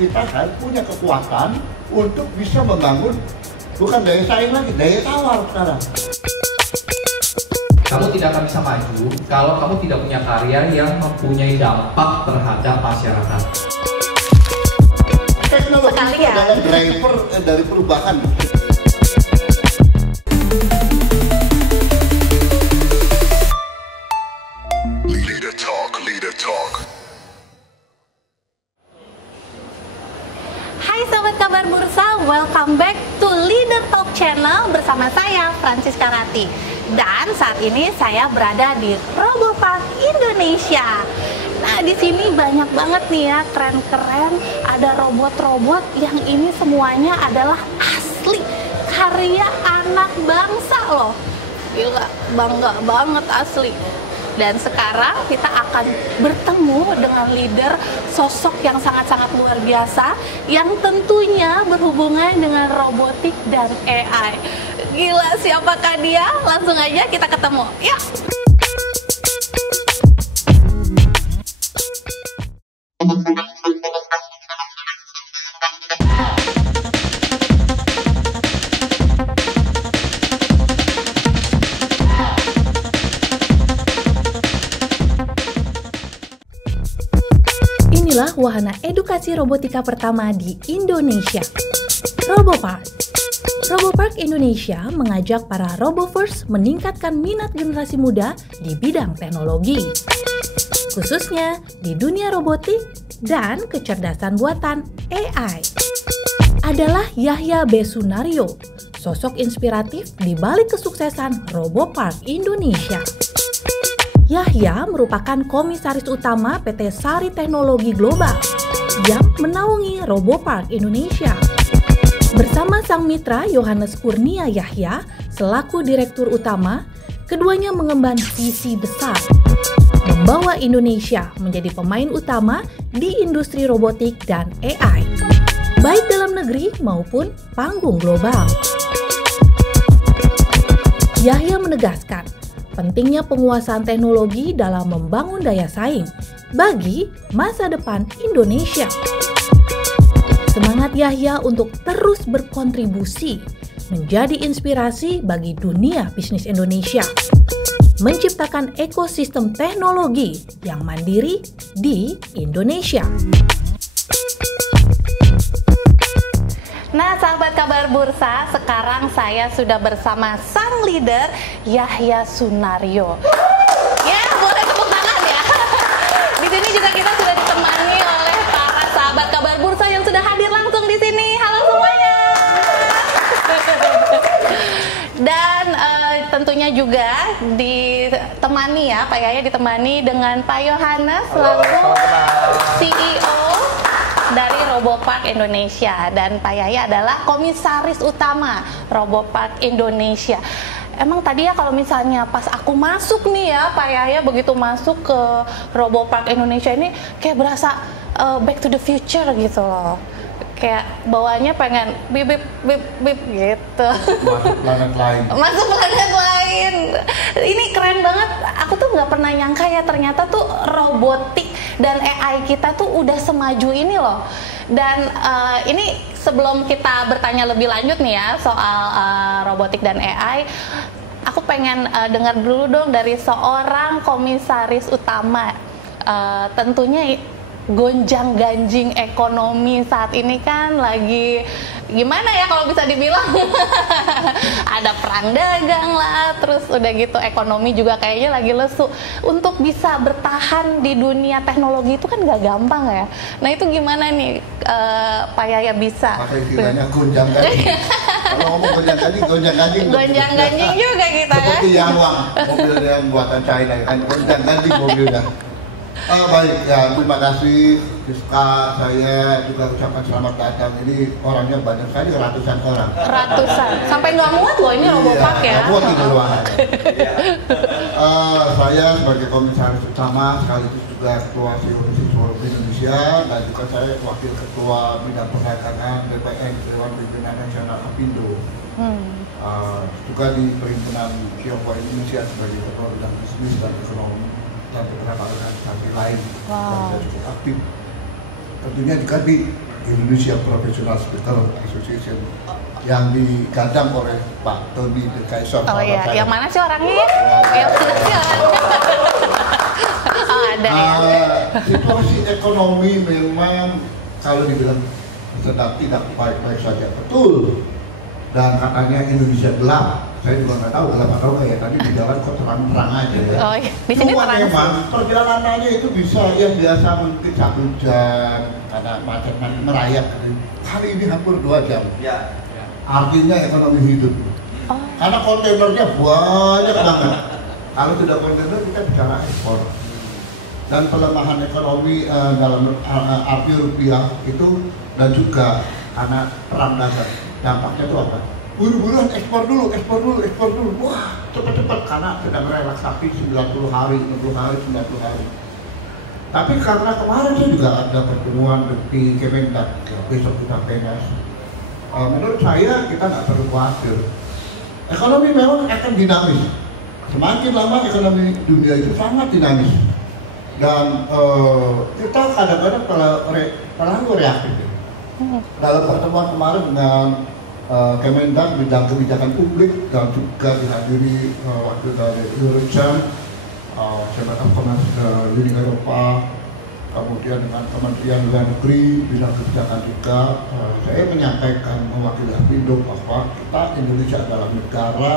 kita harus punya kekuatan untuk bisa membangun bukan daya saing lagi, daya tawar sekarang. Kamu tidak akan bisa maju kalau kamu tidak punya karya yang mempunyai dampak terhadap masyarakat. Teknologi itu adalah driver dari perubahan. Leader Talk, Leader Talk. Hai Sobat Kabar Bursa, welcome back to Leader Talk Channel bersama saya Francisca Rati. Dan saat ini saya berada di Robopark Indonesia. Nah, di sini banyak banget nih ya, keren-keren. Ada robot-robot yang ini semuanya adalah asli karya anak bangsa loh. Gila, bangga banget asli. Dan sekarang kita akan bertemu dengan leader, sosok yang sangat-sangat luar biasa, yang tentunya berhubungan dengan robotik dan AI. Gila, siapakah dia? Langsung aja kita ketemu. Yuk! Inilah wahana edukasi robotika pertama di Indonesia, Robopark. Robopark Indonesia mengajak para robovers meningkatkan minat generasi muda di bidang teknologi, khususnya di dunia robotik dan kecerdasan buatan AI. Adalah Yahya B. Sunario, sosok inspiratif di balik kesuksesan Robopark Indonesia. Yahya merupakan komisaris utama PT Sari Teknologi Global yang menaungi Robopark Indonesia. Bersama sang mitra Yohanes Kurnia Yahya selaku direktur utama, keduanya mengemban visi besar membawa Indonesia menjadi pemain utama di industri robotik dan AI, baik dalam negeri maupun panggung global. Yahya menegaskan pentingnya penguasaan teknologi dalam membangun daya saing bagi masa depan Indonesia. Semangat Yahya untuk terus berkontribusi menjadi inspirasi bagi dunia bisnis Indonesia, menciptakan ekosistem teknologi yang mandiri di Indonesia. Nah, sahabat Kabar Bursa, sekarang saya sudah bersama sang leader Yahya Sunario. Ya, boleh tepuk tangan ya. Di sini juga kita sudah ditemani oleh para sahabat Kabar Bursa yang sudah hadir langsung di sini. Halo semuanya. Dan tentunya juga ditemani ya, Pak Yahya ditemani dengan Pak Yohanes selaku CEO dari Robopark Indonesia, dan Pak Yahya adalah komisaris utama Robopark Indonesia. Emang tadi ya kalau misalnya pas aku masuk nih ya Pak Yahya, begitu masuk ke Robopark Indonesia ini kayak berasa back to the future gitu loh. Kayak bawahnya pengen bip bip bip bip gitu. Masuk planet lain. Masuk planet lain. Ini keren banget. Aku tuh nggak pernah nyangka ya ternyata tuh robotik dan AI kita tuh udah semaju ini loh. Dan ini sebelum kita bertanya lebih lanjut nih ya soal robotik dan AI, aku pengen dengar dulu dong dari seorang komisaris utama. Tentunya gonjang-ganjing ekonomi saat ini kan lagi gimana ya kalau bisa dibilang ada perang dagang lah, terus udah gitu ekonomi juga kayaknya lagi lesu. Untuk bisa bertahan di dunia teknologi itu kan nggak gampang ya. Nah itu gimana nih Pak Yahya bisa? Pakai istilahnya gonjang-ganjing. Kalau ngomong gonjang-ganjing, gonjang-ganjing. Gonjang-ganjing juga kita kan. Seperti Yanwang, mobil yang buatan China kan, gonjang-ganjing mobilnya. Baik, ya terima kasih Rizka, saya juga ucapkan selamat datang. Ini orangnya banyak sekali, ratusan orang. Ratusan, sampai nggak muat loh ini Robopark ya. Nggak muat di ruangan. Saya sebagai komisaris utama sekaligus juga ketua Siolisi Forum Indonesia, dan juga saya wakil ketua bidang perdagangan BPN Dewan Pimpinan Nasional Apindo. Juga di perhimpunan Tiongkok Indonesia sebagai ketua bidang bisnis dan ekonomi dan beberapa organisasi lain. Saya cukup aktif. Tentunya juga di Indonesia Professional Speaker Association yang digadang oleh Pak Tony De Kaiser. Oh iya, yang mana sih orangnya? Yang mana sih orangnya? Oh, ada ya. Situasi ekonomi memang kalau dibilang sedang tidak baik-baik saja, betul. Dan katanya Indonesia gelap. Saya juga nggak tahu gelap atau nggak ya. Tadi di jalan kok terang-terang aja ya. Oh iya, di sini cuma terang. memang perjalanannya itu bisa yang biasa mungkin 1 jam karena macet merayap. Kali ini hampir 2 jam. Ya. Artinya ekonomi hidup. Oh. Karena kontainernya banyak banget. Kalau tidak kontainer kita bicara ekspor. Dan pelemahan ekonomi dalam arti rupiah itu dan juga karena perang dagang. Dampaknya itu apa? Buru-buruan ekspor dulu. Wah, cepat-cepat karena sedang relaksasi 90 hari, 60 hari, 90 hari. Tapi karena kemarin saya juga ada pertemuan di Kemendak, ya, besok kita pengas. Menurut saya kita nggak perlu khawatir. Ekonomi memang akan dinamis. Semakin lama ekonomi dunia itu sangat dinamis. Dan kita kadang-kadang terlalu reaktif. Dalam pertemuan kemarin dengan Kemendak bidang kebijakan publik dan juga dihadiri wakil dari Eurochamp, Sekretariat Komnas Uni Eropa, kemudian dengan Kementerian Luar Negeri bidang kebijakan juga, saya menyampaikan mewakili Apindo bahwa kita Indonesia adalah negara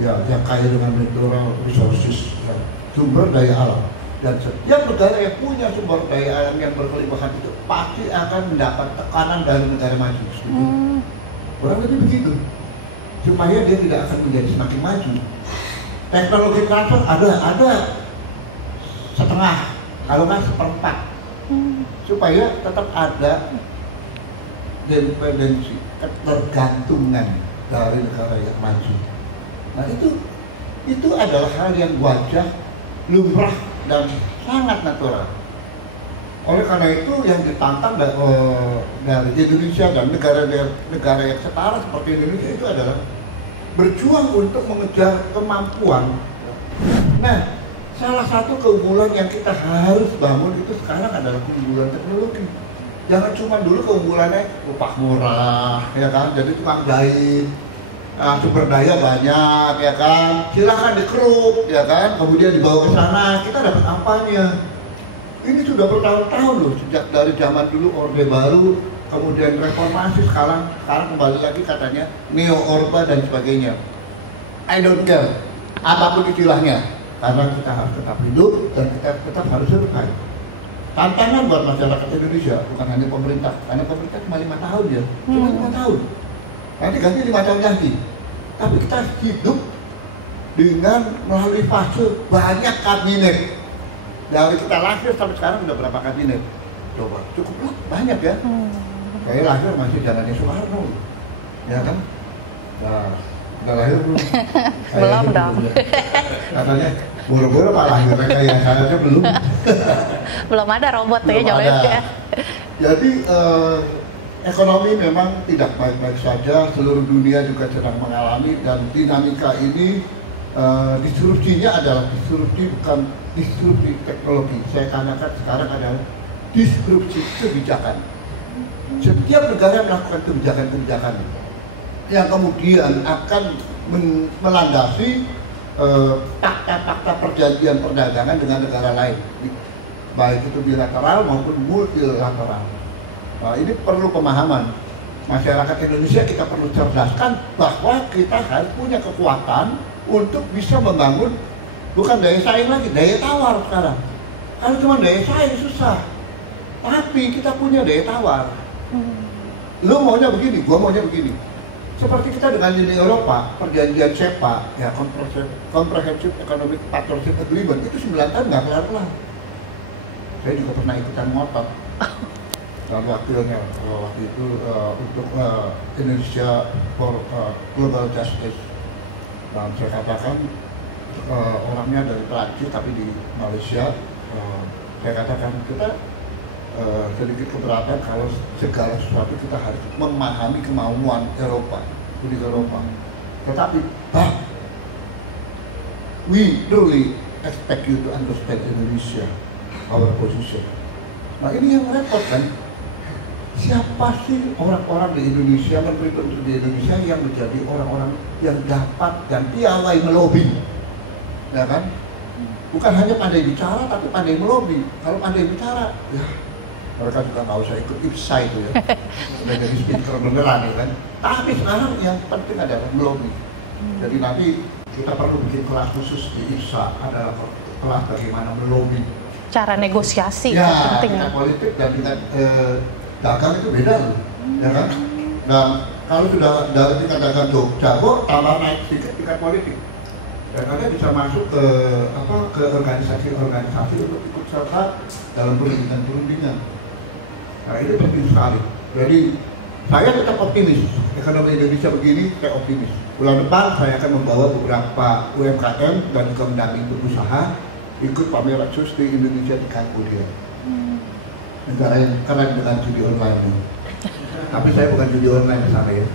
ya, yang kaya dengan natural resources, ya, sumber daya alam. Dan setiap negara yang punya sumber daya alam yang berkelimpahan itu pasti akan mendapat tekanan dari negara maju. Kurang lebih begitu, supaya dia tidak akan menjadi semakin maju. Teknologi transfer ada setengah, kalau nggak seperempat, supaya tetap ada dependensi, ketergantungan dari negara yang maju. Nah itu adalah hal yang wajar, lumrah dan sangat natural. Oleh karena itu yang ditantang dari Indonesia dan negara yang setara seperti Indonesia itu adalah berjuang untuk mengejar kemampuan. Nah, salah satu keunggulan yang kita harus bangun itu sekarang adalah keunggulan teknologi. Jangan cuma dulu keunggulannya upah murah, ya kan? Jadi tukang jahit, sumber daya banyak, ya kan? Silahkan dikeruk, ya kan? Kemudian dibawa ke sana, kita dapat apanya? Ini sudah bertahun-tahun loh, sejak dari zaman dulu Orde Baru, kemudian reformasi, sekarang kembali lagi katanya neo Orba dan sebagainya. I don't care, apapun istilahnya, karena kita harus tetap hidup dan kita tetap harus survive. Tantangan buat masyarakat Indonesia, bukan hanya pemerintah, karena pemerintah cuma 5 tahun ya, cuma 5 tahun. Nanti ganti 5 tahun lagi. Tapi kita hidup dengan melalui fase banyak kabinet. Dari kita lahir sampai sekarang udah berapa kabinet? Coba, cukup banyak ya. Saya lahir masih zamannya Soekarno, ya kan? Nah, udah lahir belum? Belum dong. Katanya buru-buru pak lahirnya kayak saya aja belum. Belum ada robot tuh ya jawabnya. Jadi ekonomi memang tidak baik-baik saja. Seluruh dunia juga sedang mengalami dan dinamika ini disrupsinya adalah disrupsi bukan disrupsi teknologi. Saya katakan sekarang adalah disrupsi kebijakan. Setiap negara melakukan kebijakan-kebijakan yang kemudian akan melandasi fakta-fakta perjanjian perdagangan dengan negara lain, baik itu bilateral maupun multilateral. Nah, ini perlu pemahaman masyarakat Indonesia. Kita perlu cerdaskan bahwa kita harus punya kekuatan untuk bisa membangun bukan daya saing lagi, daya tawar sekarang. Kalau cuma daya saing susah, tapi kita punya daya tawar. Lo maunya begini, gua maunya begini. Seperti kita dengan Uni Eropa, perjanjian SEPA, ya Comprehensive Economic Partnership Agreement, itu 9 tahun nggak kelar-kelar. Saya juga pernah ikutan ngotot. Dan wakilnya waktu itu untuk Indonesia for Global Justice. Dan saya katakan orangnya dari Perancis tapi di Malaysia. Saya katakan kita sedikit keberatan kalau segala sesuatu kita harus memahami kemauan Eropa, Uni Eropa. Tetapi, we truly expect you to understand Indonesia, our position. Nah ini yang repot kan. siapa sih orang-orang di Indonesia, menteri-menteri di Indonesia yang menjadi orang-orang yang dapat dan piawai melobi, ya kan? Bukan hanya pandai bicara, tapi pandai melobi. Kalau pandai bicara, ya mereka juga nggak usah ikut IPSA itu ya, udah jadi speaker beneran ya kan. Tapi sekarang yang penting adalah melobi. Jadi nanti kita perlu bikin kelas khusus di IPSA, ada kelas bagaimana melobi. Cara negosiasi Ya, penting. tingkat politik dan tingkat dagang itu beda loh, ya kan? Dan kalau sudah dari tingkat dagang jago, tambah naik tingkat politik. Dan Anda bisa masuk ke organisasi-organisasi untuk ikut serta dalam perundingan. Nah ini penting sekali. Jadi saya tetap optimis. Ekonomi Indonesia begini, saya optimis. Bulan depan saya akan membawa beberapa UMKM dan juga mendampingi pengusaha ikut pameran sus di Indonesia di Cambodia. Negara yang keren dengan judi online ini. Tapi saya bukan judi online di sana ya.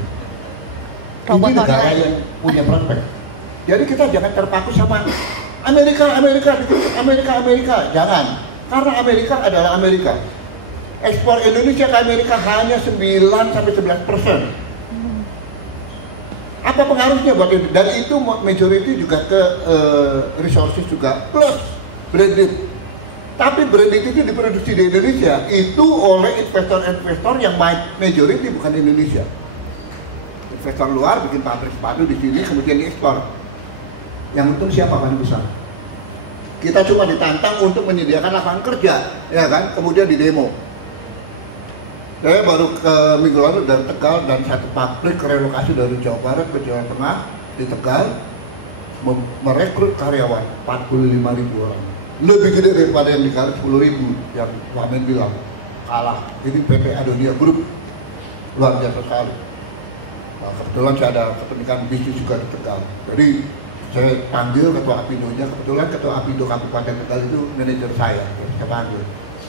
Ini negara yang punya prospek. Jadi kita jangan terpaku sama Amerika, jangan. Karena Amerika adalah Amerika. Ekspor Indonesia ke Amerika hanya 9-11%. Apa pengaruhnya buat itu? Dan itu majority juga ke resources juga plus branded. Tapi branded itu diproduksi di Indonesia itu oleh investor-investor yang majority bukan Indonesia. Investor luar bikin pabrik sepatu di sini kemudian diekspor. Yang untung siapa paling besar? Kita cuma ditantang untuk menyediakan lapangan kerja, ya kan? Kemudian di demo. Saya baru ke minggu lalu dari Tegal dan satu pabrik relokasi dari Jawa Barat ke Jawa Tengah di Tegal merekrut karyawan 45.000 orang. Lebih gede daripada yang di Garut 10.000 yang Wamen bilang kalah. Ini PT Adonia Group luar biasa sekali. Nah, kebetulan saya ada kepentingan bisnis juga di Tegal. Jadi saya panggil ketua Apindo-nya, kebetulan ketua Apindo Kabupaten Tegal itu manajer saya panggil.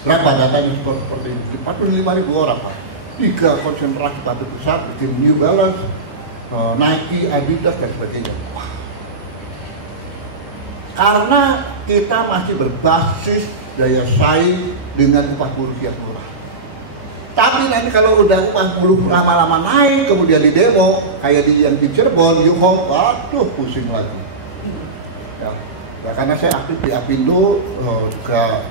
Berapa datanya seperti ini? 45.000 orang Pak. 3 konsentrasi pabrik besar, bikin New Balance, Nike, Adidas dan sebagainya. Wah. Karena kita masih berbasis daya saing dengan upah buruh yang murah. Tapi nanti kalau udah upah buruh lama-lama naik, kemudian di demo, kayak yang di Cirebon, Yuhong, waduh pusing lagi. Ya karena saya aktif di Apindo, juga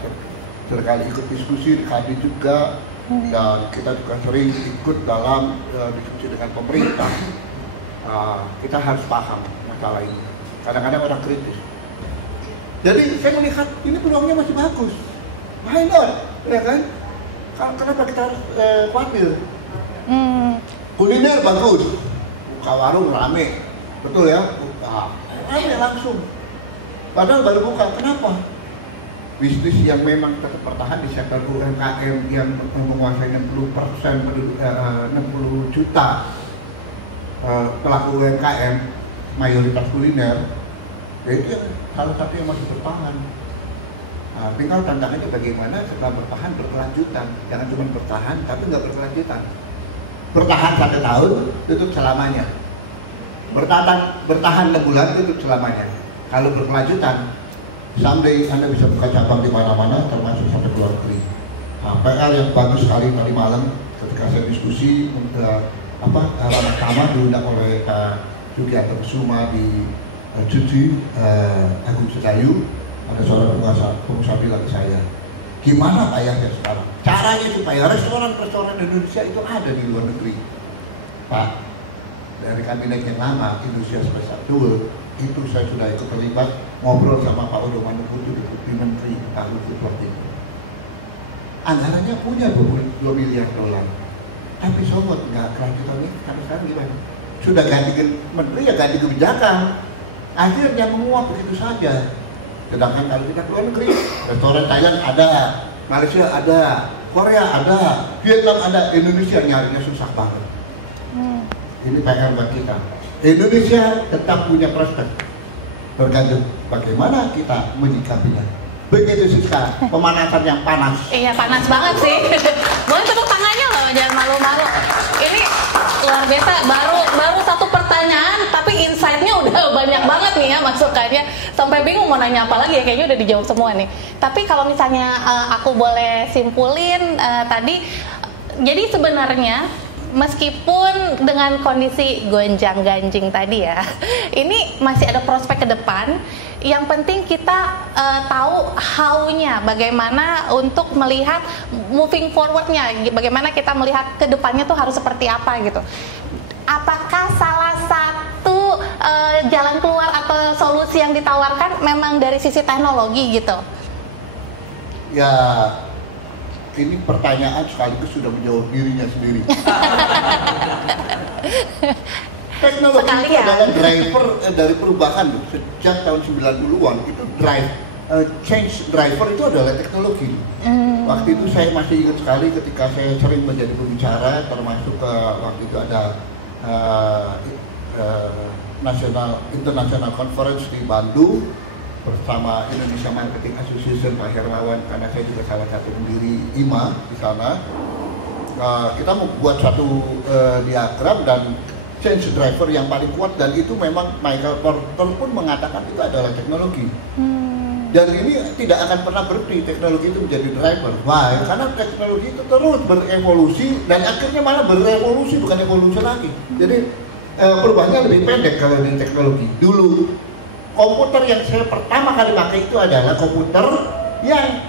sekali ikut diskusi di KADI juga, dan kita juga sering ikut dalam diskusi dengan pemerintah. Kita harus paham masalah ini. Kadang-kadang orang kritis. Jadi saya melihat ini peluangnya masih bagus. Why not? Ya kan? Kenapa kita harus khawatir? Kuliner bagus, buka warung rame, betul ya? Rame langsung. Padahal baru buka, kenapa? Bisnis yang memang tetap bertahan di sektor UMKM yang menguasai 60% penduduk, 60 juta pelaku UMKM, mayoritas kuliner, itu salah satu yang masih bertahan. Tinggal tantangannya bagaimana setelah bertahan berkelanjutan, jangan cuma bertahan tapi nggak berkelanjutan. Bertahan 1 tahun, tutup selamanya. Bertahan 6 bulan, tutup selamanya. Kalau berkelanjutan, someday Anda bisa buka cabang di mana-mana, termasuk sampai ke luar negeri. PR yang bagus sekali tadi malam ketika saya diskusi halaman pertama diundang oleh Pak Sugiarto Kusuma di Cuci Agung Sedayu. Ada seorang pengusaha bilang ke saya, gimana ayahnya sekarang? Caranya supaya restoran-restoran Indonesia itu ada di luar negeri. Pak, dari kabinet yang lama Indonesia Special Tour itu saya sudah ikut terlibat ngobrol sama Pak Odo Manoputu di Menteri tahun seperti itu. Anggarannya punya 2 miliar dolar, tapi sobat nggak kelanjutannya sampai sekarang gimana? Sudah ganti menteri ya ganti kebijakan, akhirnya menguap begitu saja. Sedangkan kalau kita keluar negeri, restoran Thailand ada, Malaysia ada, Korea ada, Vietnam ada, Indonesia nyarinya susah banget. Ini PR buat kita. Indonesia tetap punya prospek, tergantung bagaimana kita menyikapinya. Begitu Siska, pemanasan yang panas. Iya panas banget sih. Boleh tepuk tangannya loh, jangan malu-malu. Ini luar biasa, baru satu pertanyaan tapi insight-nya udah banyak banget nih ya masukannya. Sampai bingung mau nanya apa lagi ya, kayaknya udah dijawab semua nih. Tapi kalau misalnya aku boleh simpulin tadi Jadi sebenarnya meskipun dengan kondisi gonjang-ganjing tadi ya, ini masih ada prospek ke depan. Yang penting kita tahu how-nya, bagaimana untuk melihat moving forward-nya, bagaimana kita melihat ke depannya tuh harus seperti apa gitu. Apakah salah satu jalan keluar atau solusi yang ditawarkan memang dari sisi teknologi gitu? Ya, ini pertanyaan sekaligus sudah menjawab dirinya sendiri. Teknologi itu adalah driver dari perubahan. Sejak tahun 90-an itu change driver itu adalah teknologi. Waktu itu saya masih ingat sekali ketika saya sering menjadi pembicara, termasuk waktu itu ada international conference di Bandung bersama Indonesia Marketing Association Pak Hermawan, karena saya juga salah satu pendiri IMA di sana. Kita membuat satu diagram dan change driver yang paling kuat, dan itu memang Michael Porter pun mengatakan itu adalah teknologi. Dan ini tidak akan pernah berhenti, teknologi itu menjadi driver. Why? Karena teknologi itu terus berevolusi dan akhirnya malah berevolusi, bukan evolusi lagi. Jadi perubahannya lebih pendek kalau di teknologi. Dulu komputer yang saya pertama kali pakai itu adalah komputer yang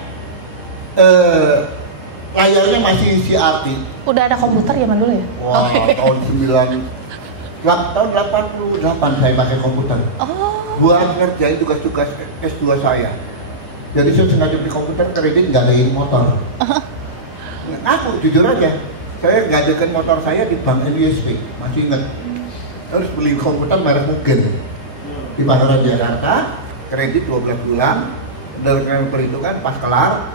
layarnya masih CRT. Udah ada komputer zaman dulu ya? Wah, tahun 88 saya pakai komputer. Buat ngerjain tugas-tugas S2 saya. Jadi saya sengaja beli komputer kredit, nggak ada motor. Aku jujur aja, saya gadekan motor saya di Bank NISP, masih ingat. Terus beli komputer merek Mugen di Pancoran Jakarta, kredit 12 bulan, dengan perhitungan pas kelar,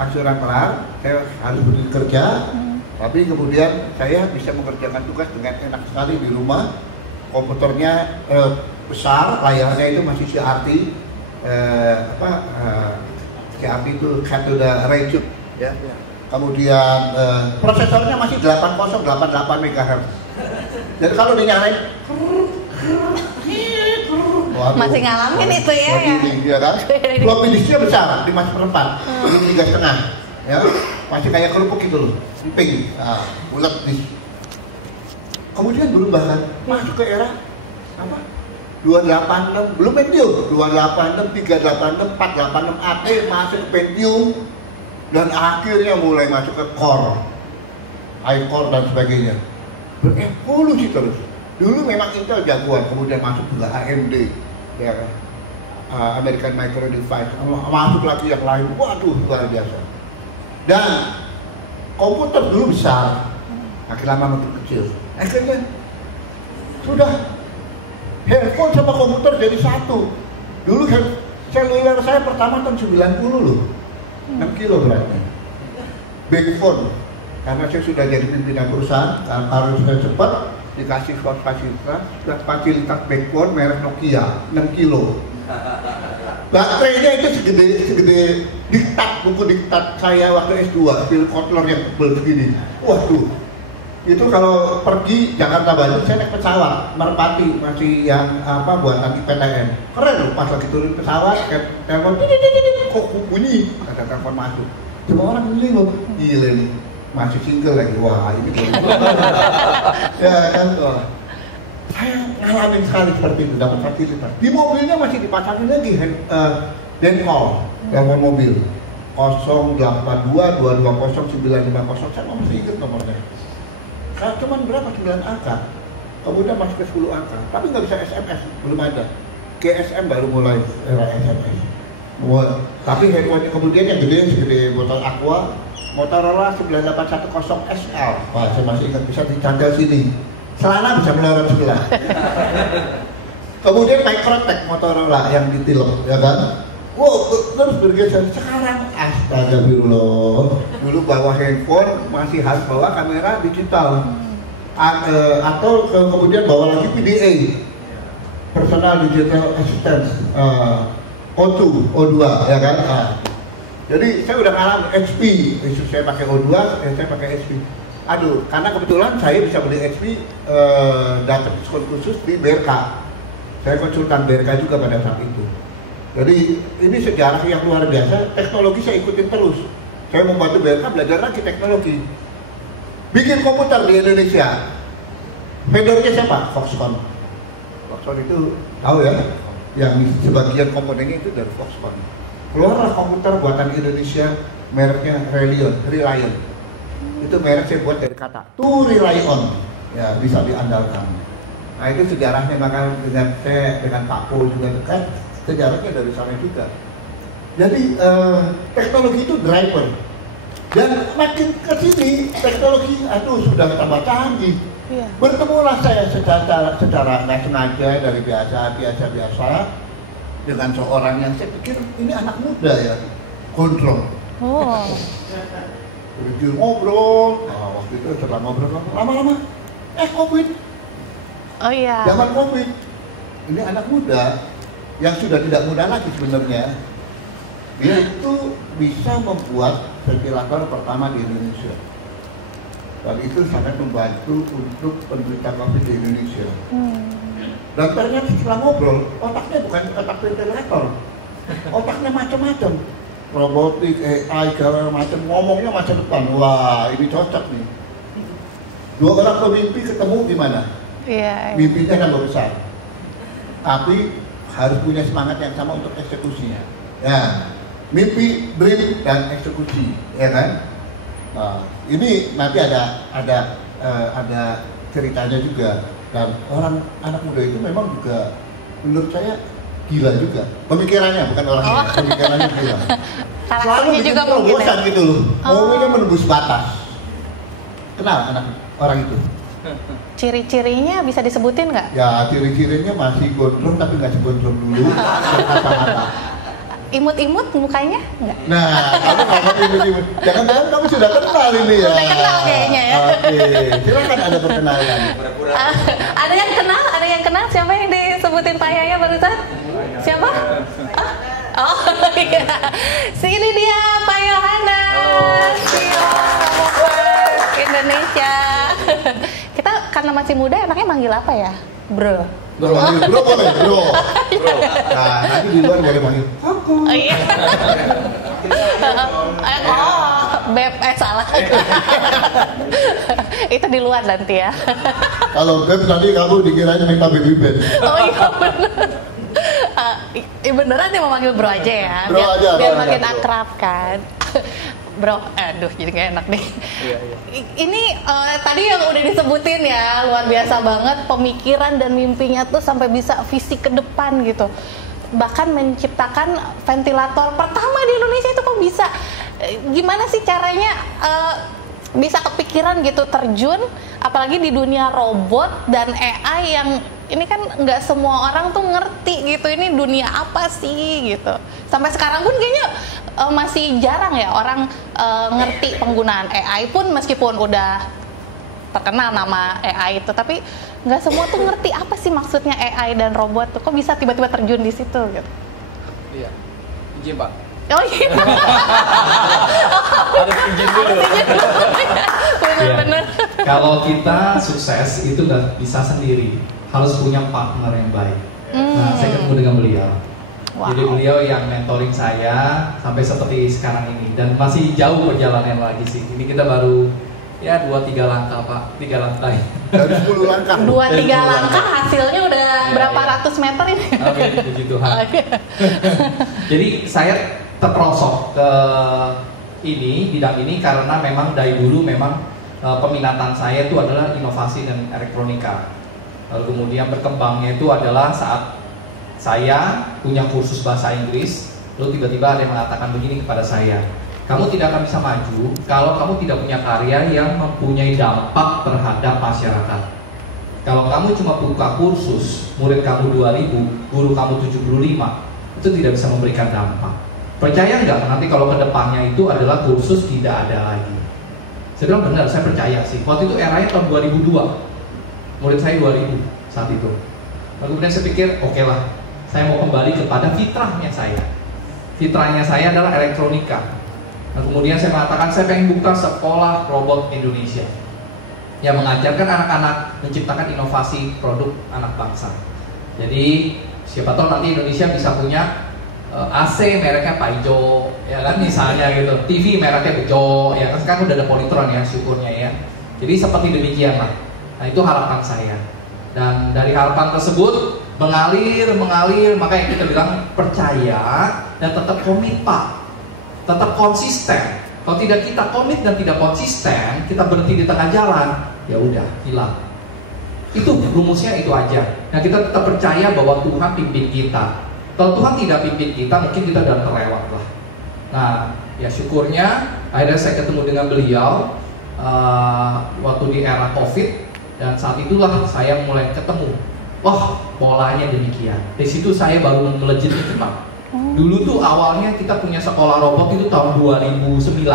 angsuran kelar, saya harus berhenti kerja. Tapi kemudian saya bisa mengerjakan tugas dengan enak sekali di rumah. Komputernya besar, layarnya itu masih CRT, CRT itu cathode ray tube, ya. Kemudian prosesornya masih 8088 MHz. Jadi kalau dinyalain, masih ngalamin itu ya. Ya kan? Floppy disknya besar, 5/4, ini 3,5. Ya, masih kayak kerupuk gitu loh, emping, bulat disk. Kemudian berubah kan, masuk ke era apa? 286, belum Pentium, 286, 386, 486 AT, masuk ke Pentium, dan akhirnya mulai masuk ke Core, iCore dan sebagainya. Berevolusi terus. Dulu memang Intel jagoan, kemudian masuk juga AMD, ya kan? American Micro Device, masuk lagi yang lain, waduh luar biasa. Dan komputer dulu besar, makin lama makin kecil. Akhirnya sudah handphone sama komputer jadi satu. Dulu seluler saya pertama tahun 90 loh, 6 kilo beratnya. Backphone, karena saya sudah jadi pimpinan perusahaan, harus saya cepat dikasih fasilitas backphone merek Nokia 6 kilo. Baterainya itu segede diktat, buku diktat saya waktu S2, film Kotler yang tebel begini. Waduh, itu kalau pergi Jakarta Bandung saya naik pesawat Merpati, masih yang buatan IPTN. Keren loh, pas lagi turun pesawat, telepon, kok bunyi, ada telepon masuk. Cuma orang gini loh, gila nih, masih single lagi, wah ini ya kan tuh. Saya ngalamin sekali seperti itu, dapat fasilitas. Di mobilnya masih dipasangin lagi Dencall, telepon mobil 082220950, saya masih ingat nomornya. Nah, cuman berapa? 9 angka. Kemudian masuk ke 10 angka, tapi nggak bisa SMS, belum ada. GSM baru mulai era SMS. Tapi handphone kemudian yang gede, segede botol Aqua, Motorola 9810 SL. Wah, saya masih ingat, bisa dicandal sini. Celana bisa melorot sebelah. Kemudian Microtech Motorola yang ditilep, ya kan? Wow, terus bergeser. Sekarang astagfirullah. Dulu bawa handphone masih harus bawa kamera digital. Atau kemudian bawa lagi PDA, Personal Digital Assistant, O2, ya kan? Jadi saya udah ngalamin HP, saya pakai O2, saya pakai HP. Aduh, karena kebetulan saya bisa beli HP dapat diskon khusus di BRK. Saya konsultan BRK juga pada saat itu. Jadi ini sejarah yang luar biasa. Teknologi saya ikutin terus. Saya membantu BRK belajar lagi teknologi. bikin komputer di Indonesia. Vendornya siapa? Foxconn. Foxconn itu tahu ya, yang sebagian komponennya itu dari Foxconn. Keluarlah komputer buatan Indonesia, mereknya Reliant. Itu merek saya buat dari kata to rely on, ya bisa diandalkan. Nah itu sejarahnya, maka dengan saya dengan Pak Po juga dekat, sejarahnya dari sana juga. Jadi teknologi itu driver. Dan makin ke sini teknologi sudah tambah canggih. Iya. Bertemulah saya secara nggak sengaja dari biasa dengan seorang yang saya pikir ini anak muda ya, gondrong. Oh. Berjur ngobrol. Nah, waktu itu setelah ngobrol lama-lama, COVID. Oh iya. Zaman COVID. Ini anak muda yang sudah tidak muda lagi sebenarnya. Dia itu bisa membuat ventilator pertama di Indonesia. Dan itu sangat membantu untuk penderita COVID di Indonesia. Dan ternyata setelah ngobrol, otaknya bukan otak ventilator, otaknya macam-macam, robotik, AI, segala macam, ngomongnya masa depan. Wah, ini cocok nih. Dua orang pemimpi ketemu gimana? Iya. Mimpinya kan besar, tapi harus punya semangat yang sama untuk eksekusinya. Ya, mimpi, dream, dan eksekusi, ya kan? Nah, ini nanti ada ceritanya juga. Dan orang anak muda itu memang juga menurut saya gila juga pemikirannya, bukan orangnya, pemikirannya gila. Selalu bikin terobosan gitu loh, maunya menembus batas. Kenal anak orang itu? Ciri-cirinya bisa disebutin nggak? Ya ciri-cirinya masih gondrong tapi nggak segondrong dulu, kata-kata. Imut-imut mukanya nggak? Nah, kamu ngomong imut-imut. Jangan-jangan kamu sudah kenal ini ya. Sudah kenal kayaknya ya. Oke, silakan ada perkenalan. Ada yang kenal? Ada yang kenal? Siapa yang disebutin Pak Yaya barusan? Siapa? Oh iya. Sini dia Pak Yohanes, CEO RoboFirst Indonesia. Kita karena masih muda, enaknya manggil apa ya? Bro. Bro boleh, bro. Nah, nanti di luar boleh manggil aku. Oh iya. Beb, salah. Itu di luar nanti ya. Kalau Beb tadi kamu dikiranya minta baby bed. Oh iya benar. Beneran dia mau manggil bro aja ya. Bro aja, biar bro makin aja, bro. akrab kan. Bro, aduh jadi gak enak nih. Iya. Ini tadi yang udah disebutin ya, luar biasa banget pemikiran dan mimpinya tuh sampai bisa visi ke depan gitu. Bahkan menciptakan ventilator pertama di Indonesia itu kok bisa. Gimana sih caranya bisa kepikiran gitu terjun, apalagi di dunia robot dan AI yang ini kan nggak semua orang tuh ngerti gitu, ini dunia apa sih gitu. Sampai sekarang pun kayaknya masih jarang ya orang ngerti penggunaan AI pun, meskipun udah terkenal nama AI itu, tapi nggak semua tuh ngerti apa sih maksudnya AI dan robot tuh. Kok bisa tiba-tiba terjun di situ gitu? Iya. Izin Pak. Oh iya. Harus izin dulu. Bener-bener. Kalau kita sukses itu nggak bisa sendiri, harus punya partner yang baik. Nah, saya ketemu dengan beliau. Wow. Jadi beliau yang mentoring saya sampai seperti sekarang ini, dan masih jauh perjalanan lagi sih. Ini kita baru ya 2-3 langkah Pak, 3 lantai. Dari 10 langkah. 2-3 langkah hasilnya udah berapa ratus meter ini? Amin, puji Tuhan. Jadi saya terperosok ke bidang ini karena memang dari dulu memang peminatan saya itu adalah inovasi dan elektronika. Lalu kemudian berkembangnya itu adalah saat saya punya kursus bahasa Inggris, lalu tiba-tiba ada yang mengatakan begini kepada saya, kamu tidak akan bisa maju kalau kamu tidak punya karya yang mempunyai dampak terhadap masyarakat. Kalau kamu cuma buka kursus, murid kamu 2.000, guru kamu 75, itu tidak bisa memberikan dampak. Percaya nggak nanti kalau kedepannya itu adalah kursus tidak ada lagi? Saya bilang benar, saya percaya sih. Waktu itu eranya tahun 2002, murid saya 2.000 saat itu. Lalu kemudian saya pikir, oke lah, saya mau kembali kepada fitrahnya saya. Fitrahnya saya adalah elektronika. Nah, kemudian saya mengatakan saya pengen buka sekolah robot Indonesia yang mengajarkan anak-anak menciptakan inovasi produk anak bangsa. Jadi siapa tahu nanti Indonesia bisa punya AC mereknya Paijo, ya kan misalnya gitu. TV mereknya Bejo, ya kan sekarang udah ada Polytron ya, syukurnya ya. Jadi seperti demikian lah. Nah itu harapan saya. Dan dari harapan tersebut mengalir, makanya kita bilang percaya dan tetap komit Pak, tetap konsisten. Kalau tidak kita komit dan tidak konsisten, kita berhenti di tengah jalan, ya udah hilang. Itu rumusnya itu aja. Nah kita tetap percaya bahwa Tuhan pimpin kita. Kalau Tuhan tidak pimpin kita, mungkin kita udah terlewat lah. Nah ya syukurnya akhirnya saya ketemu dengan beliau waktu di era COVID, dan saat itulah saya mulai ketemu. Wah, polanya demikian. Di situ saya baru melejit itu Pak. Dulu tuh awalnya kita punya sekolah robot itu tahun 2009.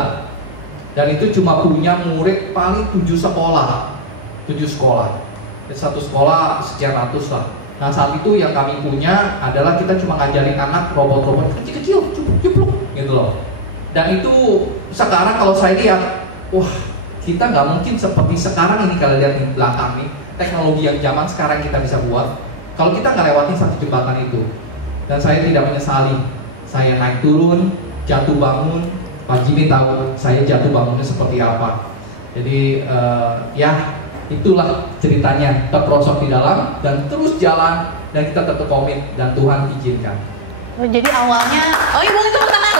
Dan itu cuma punya murid paling 7 sekolah. Satu sekolah sekian ratus lah. Nah saat itu yang kami punya adalah kita cuma ngajarin anak robot-robot kecil-kecil, cupluk gitu loh. Dan itu sekarang kalau saya lihat, wah kita nggak mungkin seperti sekarang ini kalau lihat di belakang nih, teknologi yang zaman sekarang kita bisa buat. Kalau kita nggak lewatin satu jembatan itu. Dan saya tidak menyesali, saya naik turun, jatuh bangun, Pak Jimmy tahu saya jatuh bangunnya seperti apa. Jadi ya itulah ceritanya, terperosok di dalam dan terus jalan dan kita tetap komit dan Tuhan izinkan. Jadi awalnya, oh iya boleh tepuk tangan.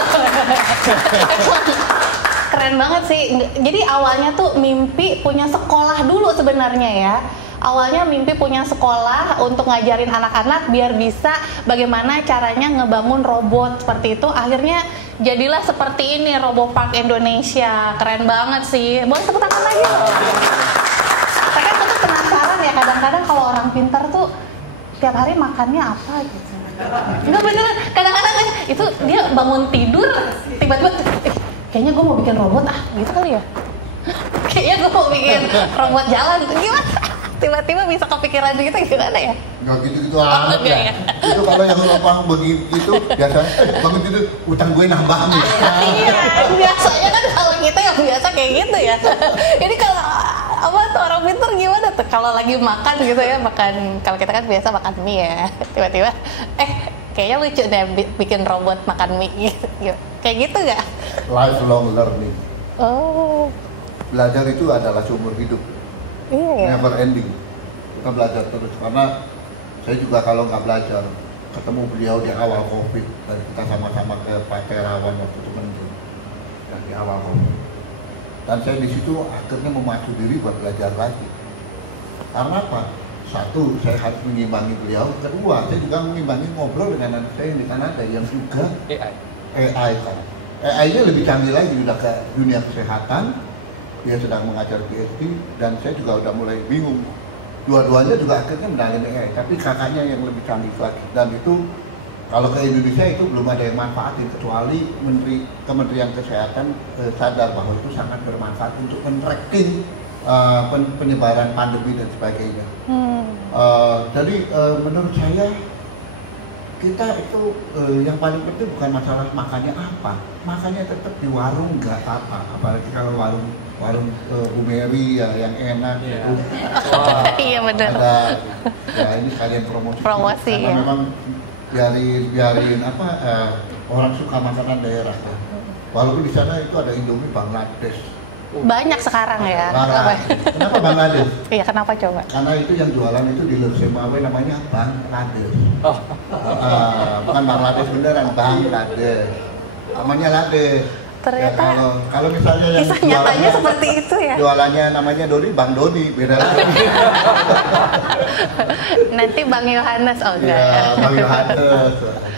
Keren banget sih. Jadi awalnya tuh mimpi punya sekolah dulu sebenarnya ya. Awalnya mimpi punya sekolah untuk ngajarin anak-anak biar bisa bagaimana caranya ngebangun robot seperti itu. Akhirnya jadilah seperti ini RoboPark Indonesia. Keren banget sih. Boleh tepuk tangan lagi loh. Saya kan tuh penasaran ya, kadang-kadang kalau orang pintar tuh tiap hari makannya apa gitu. Enggak beneran. Kadang-kadang kan itu dia bangun tidur tiba-tiba kayaknya gue mau bikin robot gitu kali ya. Kayaknya gue mau bikin robot jalan. Gimana? Tiba-tiba bisa kepikiran gitu gimana ya? Enggak gitu-gitu amat ya. Itu kalau yang lapang begitu biasanya bangun tidur utang gue nambah nih. Iya, biasanya kan kalau kita yang biasa kayak gitu ya. Jadi kalau tuh orang pintar gimana tuh kalau lagi makan gitu ya, makan, kalau kita kan biasa makan mie ya. Tiba-tiba kayaknya lucu deh bikin robot makan mie gitu. Kayak gitu nggak? Lifelong learning. Oh. Belajar itu adalah seumur hidup. Iya. Never ending. Kita belajar terus karena saya juga kalau nggak belajar, ketemu beliau di awal COVID dan kita sama-sama ke Pak Terawan waktu itu menteri dan di awal COVID. Dan saya di situ akhirnya memacu diri buat belajar lagi. Karena apa? Satu, saya harus mengimbangi beliau. Kedua, saya juga mengimbangi ngobrol dengan anak saya yang di Kanada yang juga AI kan. AI-nya lebih canggih lagi, udah ke dunia kesehatan. Dia sedang mengajar PhD dan saya juga udah mulai bingung. Dua-duanya juga akhirnya mendalami AI, tapi kakaknya yang lebih canggih lagi. Dan itu kalau ke Indonesia itu belum ada yang manfaatin kecuali Kementerian Kesehatan sadar bahwa itu sangat bermanfaat untuk men-tracking penyebaran pandemi dan sebagainya. Jadi menurut saya kita itu yang paling penting bukan masalah makannya apa, makannya tetap di warung nggak apa-apa, apalagi kalau warung Bu Mary ya yang enak itu. Iya benar. Ada ya ini kalian promosi karena ya. memang biarin orang suka makanan daerah ya. Walaupun di sana itu ada Indomie Bangladesh. Banyak sekarang ya. Kenapa Bangladesh? Iya, kenapa coba? Karena itu yang jualan itu di Zimbabwe namanya Bangladesh. Bukan Bangladesh beneran, Bangladesh. Namanya Lades. Ternyata ya, kalau misalnya yang kisah nyatanya seperti itu ya. Jualannya namanya Doni, Bang Doni, beda lagi. Nanti Bang Yohanes enggak. Ya, Bang Yohanes.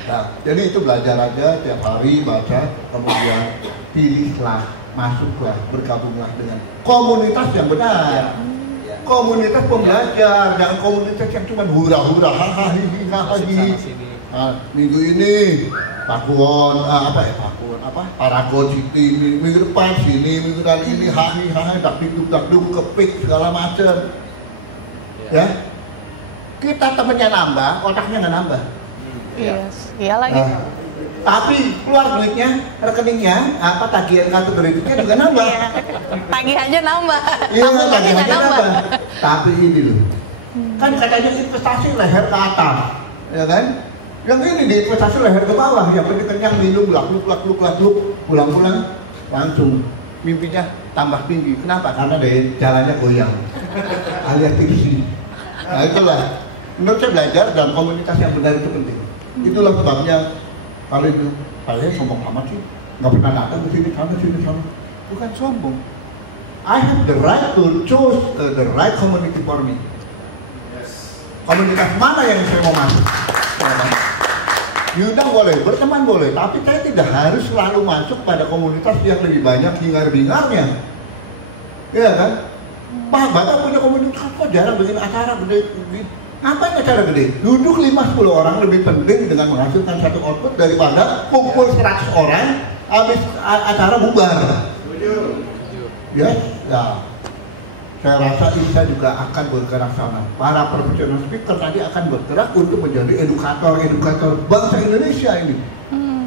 Nah, jadi itu belajar aja tiap hari baca, kemudian pilihlah, masuklah, bergabunglah dengan komunitas yang benar. Komunitas pembelajar, jangan komunitas yang cuma hura-hura, hahaha. Minggu ini Paragon City, minggu depan sini, minggu kali ini hahaha, dakduk kepik segala macam. Ya, kita temennya nambah, otaknya nggak nambah. Iya lagi. Tapi keluar duitnya, rekeningnya, tagihan kartu kreditnya juga nambah. Tagihannya nambah. Iya, tagihannya nambah. Tapi ini loh, kan katanya investasi leher ke atas, ya kan? Yang ini diinvestasi leher ke bawah, yang penting kenyang minum, lakluk, pulang-pulang langsung mimpinya tambah tinggi. Kenapa? Karena dari jalannya goyang alias tinggi. Nah itulah, menurut saya belajar dalam komunitas yang benar itu penting. Itulah sebabnya kalau itu saya sombong amat sih, nggak pernah datang ke sini sana. Bukan sombong. I have the right to choose the right community for me. Komunitas mana yang saya mau masuk? Diundang boleh, berteman boleh, tapi saya tidak harus selalu masuk pada komunitas yang lebih banyak hingar-bingarnya. Iya kan? Pak, Bapak punya komunitas kok jarang bikin acara gede. Ngapain acara gede? Duduk 5-10 orang lebih penting dengan menghasilkan satu output daripada kumpul 100 orang habis acara bubar. Ya, saya rasa ISA juga akan bergerak sana. Para profesional speaker tadi akan bergerak untuk menjadi edukator bangsa Indonesia ini.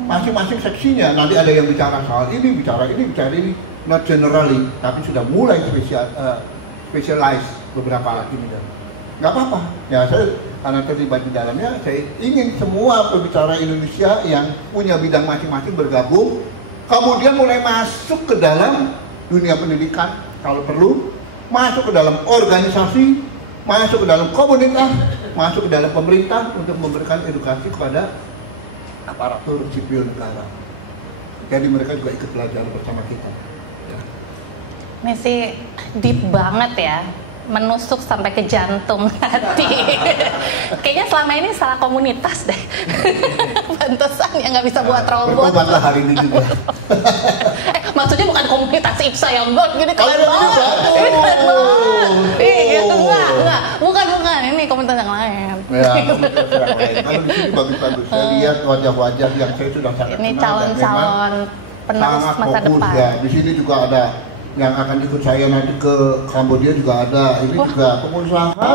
Masing-masing seksinya, nanti ada yang bicara soal ini, bicara ini, not generally, tapi sudah mulai specialize beberapa ini dan nggak apa-apa. Ya saya karena terlibat di dalamnya, saya ingin semua pembicara Indonesia yang punya bidang masing-masing bergabung, kemudian mulai masuk ke dalam dunia pendidikan kalau perlu, masuk ke dalam organisasi, masuk ke dalam komunitas, masuk ke dalam pemerintah untuk memberikan edukasi kepada aparatur sipil negara. Jadi mereka juga ikut belajar bersama kita. Ya. Ini sih deep banget ya, menusuk sampai ke jantung hati. Kayaknya selama ini salah komunitas deh. Pantesan ya nggak bisa buat robot. Bertobatlah hari ini juga. Maksudnya bukan komunitas IPSA yang gini keren banget. Ini keren banget. Iya, enggak. Bukan. Ini komunitas yang lain. Ya, komunitas yang lain. Kalau di sini bagus-bagus. Saya lihat wajah-wajah yang saya sudah sangat ini kenal. Ini calon-calon penerus masa depan. Ya. Di sini juga ada yang akan ikut saya nanti ke Kambodia juga ada. Ini juga pengusaha.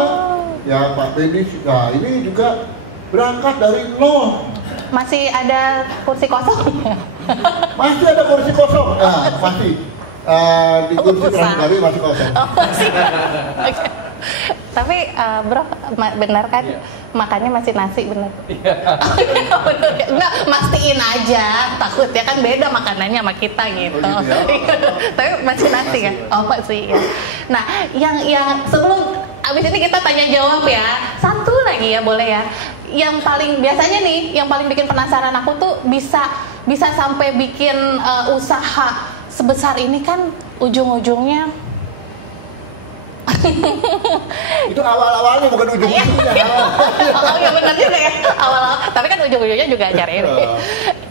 Ya, Pak Benis juga. Ini juga berangkat dari nol. Masih ada kursi kosong? Masih ada kursi kosong. Nah, masih. Di kursi pramugari masih kosong. Oh, masih. Okay. Tapi bro, benar kan? Iya. Makannya masih nasi, bener? Bener ya? Nggak, mastiin aja. Takut ya kan beda makanannya sama kita gitu. Oh, gitu ya? Tapi masih nasi ya? Oh masih ya. Nah, yang sebelum abis ini kita tanya jawab ya. Satu lagi ya, boleh ya? Yang paling biasanya nih, yang paling bikin penasaran aku tuh bisa sampai bikin usaha sebesar ini kan ujung-ujungnya itu awal-awalnya bukan ujung-ujungnya. Oh iya benar juga ya, awal-awal. Tapi kan ujung-ujungnya juga acara ini.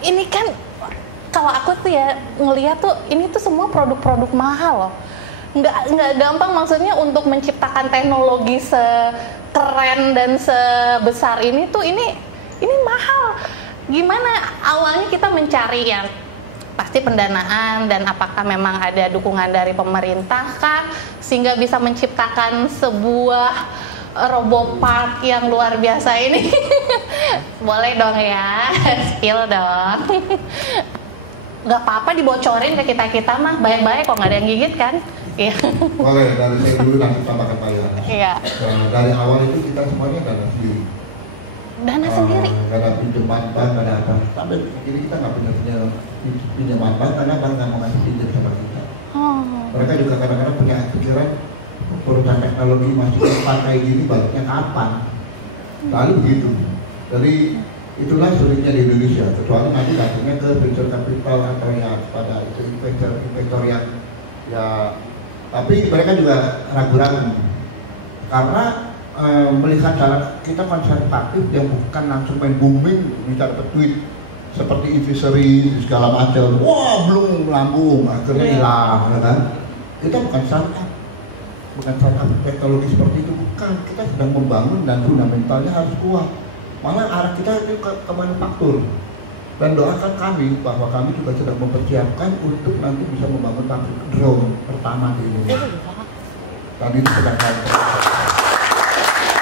Ini kan kalau aku tuh ya ngeliat tuh ini tuh semua produk-produk mahal loh. Nggak gampang maksudnya untuk menciptakan teknologi sekeren dan sebesar ini tuh ini mahal. Gimana awalnya kita mencari yang pasti pendanaan dan apakah memang ada dukungan dari pemerintah kah sehingga bisa menciptakan sebuah RoboPark yang luar biasa ini. Boleh dong ya, spill dong. Gak apa-apa dibocorin ke kita mah, baik-baik kok nggak ada yang gigit kan? Iya. Boleh, dari saya dulu nanti tambahkan Pak Yohanes. Iya. Dari awal itu kita semuanya dana sendiri. Dana sendiri? Gak ada pinjaman bank, gak ada apa. Sampai ini kita nggak punya pinjaman bank karena bank nggak mau ngasih pinjam sama kita. Mereka juga kadang-kadang punya pikiran perusahaan teknologi masih cepat kayak gini baliknya kapan? Lalu begitu. Jadi itulah sulitnya di Indonesia. Kecuali nanti datangnya ke venture capital atau ya pada itu investor yang ya. Tapi mereka juga ragu-ragu karena melihat cara kita konservatif yang bukan langsung main booming bisa dapat duit seperti e-fishery segala macam. Wah belum lambung akhirnya hilang, ya kan? Kita bukan startup teknologi seperti itu, bukan. Kita sedang membangun dan fundamentalnya harus kuat. Malah arah kita itu ke manufaktur. Dan doakan kami bahwa kami juga sedang mempersiapkan untuk nanti bisa membangun pabrik drone pertama di Indonesia. Dan itu sedang kami.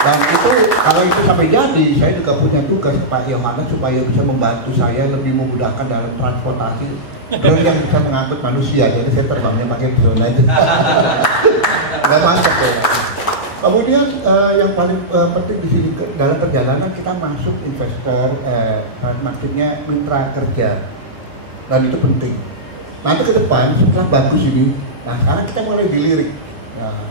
Dan itu kalau itu sampai jadi, saya juga punya tugas Pak Yohanes supaya bisa membantu saya lebih memudahkan dalam transportasi drone yang bisa mengangkut manusia. Jadi saya terbangnya pakai drone aja. Nggak mantap ya. Kemudian yang paling penting di sini dalam perjalanan kita masuk investor, maksudnya mitra kerja, dan itu penting. nanti ke depan setelah bagus ini, nah sekarang kita mulai dilirik. Nah,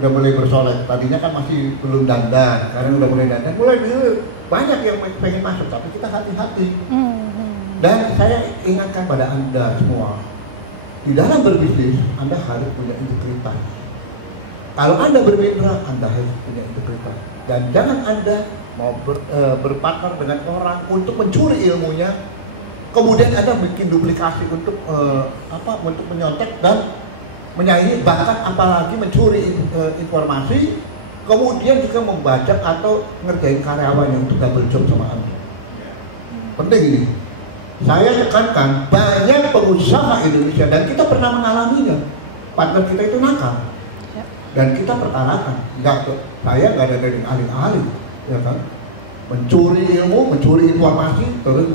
udah mulai bersolek. Tadinya kan masih belum dandan, sekarang udah mulai dandan, mulai dilirik. Banyak yang pengen masuk, tapi kita hati-hati. Dan saya ingatkan pada Anda semua, di dalam berbisnis Anda harus punya integritas. Kalau Anda bermitra, Anda harus punya integritas. Dan jangan Anda mau berpartner dengan orang untuk mencuri ilmunya, kemudian Anda bikin duplikasi untuk untuk menyontek dan menyaingi, bahkan apalagi mencuri informasi, kemudian juga membajak atau ngerjain karyawannya untuk double job sama Anda. Penting ini. Saya tekankan, banyak pengusaha Indonesia dan kita pernah mengalaminya. Partner kita itu nakal dan kita pertahankan. Saya nggak ada dari alih-alih, ya kan? Mencuri ilmu, mencuri informasi, terus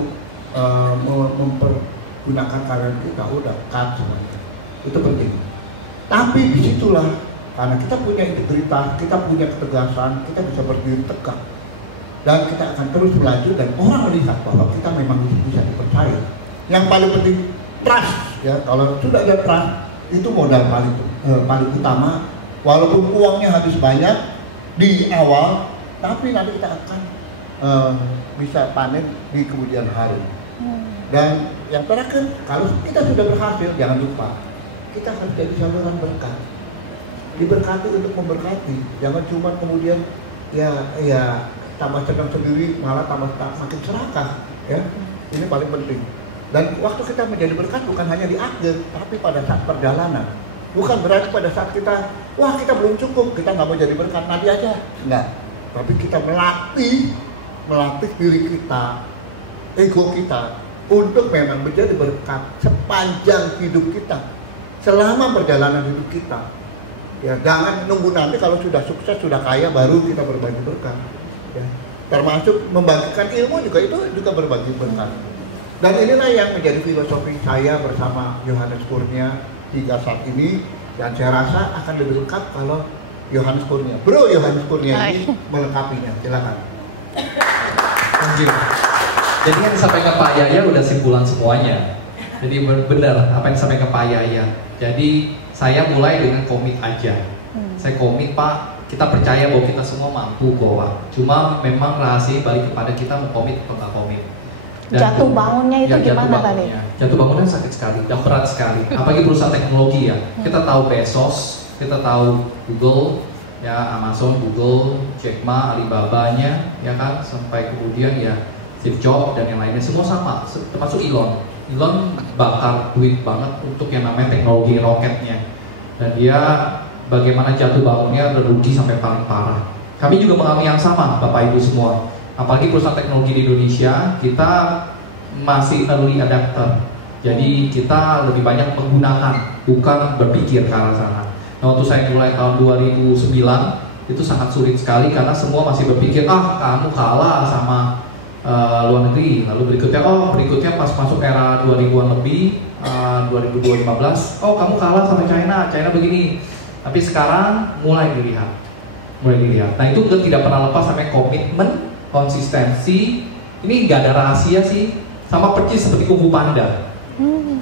mempergunakan karyawan kita, udah cut semuanya. Itu penting. Tapi disitulah karena kita punya integritas, kita punya ketegasan, kita bisa berdiri tegak. Dan kita akan terus melaju dan orang melihat bahwa kita memang bisa dipercaya. Yang paling penting trust, ya. Kalau sudah ada trust, itu modal paling utama. Walaupun uangnya habis banyak di awal, tapi nanti kita akan bisa panen di kemudian hari. Dan yang terakhir, kalau kita sudah berhasil, jangan lupa kita harus jadi saluran berkat. Diberkati untuk memberkati, jangan cuma kemudian ya tambah sedang sendiri, malah makin serakah, ya. Ini paling penting. Dan waktu kita menjadi berkat bukan hanya di akhir, tapi pada saat perjalanan. Bukan berarti pada saat kita belum cukup, kita nggak mau jadi berkat, nanti aja. Enggak. Tapi kita melatih diri kita, ego kita, untuk memang menjadi berkat sepanjang hidup kita, selama perjalanan hidup kita. Ya, jangan nunggu nanti kalau sudah sukses, sudah kaya, baru kita berbagi berkat. Ya, termasuk membagikan ilmu itu juga berbagi berkat. Dan inilah yang menjadi filosofi saya bersama Yohanes Kurnia hingga saat ini, dan saya rasa akan lebih lengkap kalau Yohanes Kurnia, Bro Yohanes Kurnia ini melengkapinya. Silakan. Anjir. Jadi yang disampaikan Pak Yaya udah simpulan semuanya. Jadi benar apa yang disampaikan Pak Yaya. Jadi saya mulai dengan komit aja. Saya komit, Pak. Kita percaya bahwa kita semua mampu kok, Pak. Cuma memang rahasia balik kepada kita mau komit atau nggak komit. Jatuh bangunnya itu gimana tadi? Jatuh bangunnya sakit sekali, dan berat sekali. Apalagi perusahaan teknologi ya. Kita tahu Bezos, kita tahu Google, ya Amazon, Google, Jack Ma, Alibaba-nya, ya kan, sampai kemudian ya Steve Jobs dan yang lainnya semua sama, termasuk Elon. Elon bakar duit banget untuk yang namanya teknologi roketnya. Dan dia bagaimana jatuh bangunnya rugi sampai paling parah. Kami juga mengalami yang sama, Bapak Ibu semua. Apalagi perusahaan teknologi di Indonesia, kita masih early adapter. Jadi kita lebih banyak menggunakan, bukan berpikir ke arah sana. Nah, waktu saya mulai tahun 2009, itu sangat sulit sekali karena semua masih berpikir, kamu kalah sama luar negeri. Lalu berikutnya pas masuk era 2000-an lebih, 2015, kamu kalah sama China begini. Tapi sekarang mulai dilihat. Nah itu tidak pernah lepas sampai komitmen, konsistensi. Ini nggak ada rahasia sih, sama persis seperti Kung Fu Panda.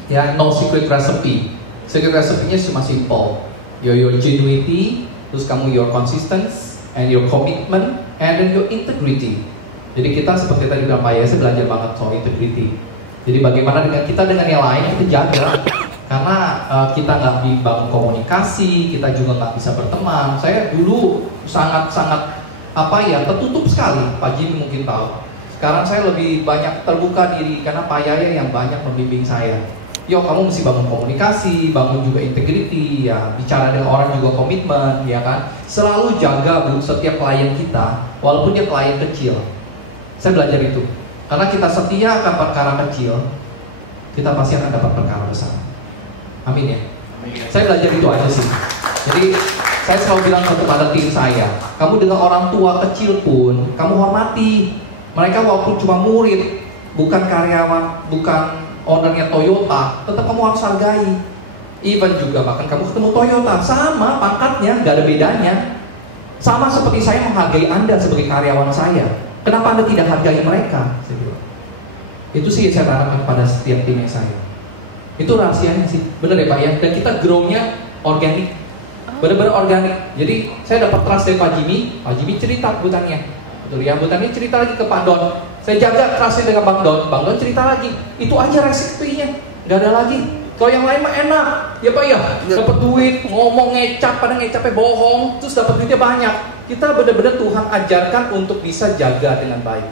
Ya, no secret recipe. Secret recipe-nya cuma simple. Your genuinity, terus kamu your consistency, and your commitment, and then your integrity. Jadi kita seperti tadi bilang Pak Yaya, saya belajar banget soal integrity. Jadi bagaimana dengan yang lain kita jaga. Karena kita nggak dibangun komunikasi, kita juga nggak bisa berteman. Saya dulu sangat tertutup sekali. Pak Jimmy mungkin tahu. Sekarang saya lebih banyak terbuka diri karena Pak Yaya yang banyak membimbing saya. Kamu mesti bangun komunikasi, bangun juga integrity, ya bicara dengan orang juga komitmen, ya kan. Selalu jaga setiap klien kita, walaupun dia klien kecil. Saya belajar itu. Karena kita setia akan perkara kecil, kita pasti akan dapat perkara besar. Amin ya. Saya belajar itu aja sih. Jadi saya selalu bilang kepada tim saya, kamu dengan orang tua kecil pun kamu hormati. Mereka walaupun cuma murid, bukan karyawan, bukan ownernya Toyota, tetap kamu harus hargai. Even juga bahkan kamu ketemu Toyota, sama pangkatnya, gak ada bedanya. Sama seperti saya menghargai Anda sebagai karyawan saya. Kenapa Anda tidak hargai mereka? Itu sih saya tanamkan pada setiap timnya saya. Itu rahasianya sih, bener ya Pak ya. Dan kita grow-nya organik, bener-bener organik. Jadi saya dapat trust dari Pak Jimmy cerita hutannya, betul ya. Hutannya cerita lagi ke Pak Don. Saya jaga trustnya dengan Bang Don cerita lagi. Itu aja resepnya, nggak ada lagi. Kalau yang lain mah enak, ya Pak ya. Dapat duit, ngomong ngecap, padahal ngecapnya bohong, terus dapat duitnya banyak. Kita bener-bener Tuhan ajarkan untuk bisa jaga dengan baik.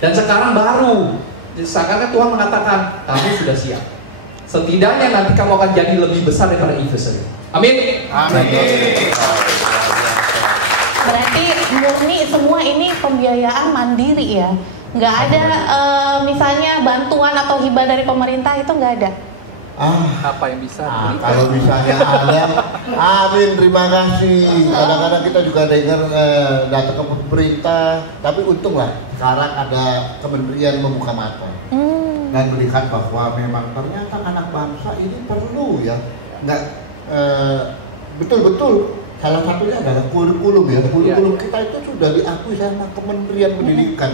Dan sekarang baru, seakan-akan Tuhan mengatakan kamu sudah siap. Setidaknya nanti kamu akan jadi lebih besar daripada investor. Amin. Berarti murni semua ini pembiayaan mandiri ya, nggak ada misalnya bantuan atau hibah dari pemerintah, itu nggak ada. Apa yang bisa? Kalau misalnya ada, amin, terima kasih. Kadang-kadang kita juga dengar datang ke pemerintah, tapi untunglah sekarang ada kementerian membuka mata dan melihat bahwa memang ternyata anak bangsa ini perlu ya, nggak betul-betul. Salah satunya adalah kurikulum ya. Kurikulum kita itu sudah diakui sama Kementerian Pendidikan.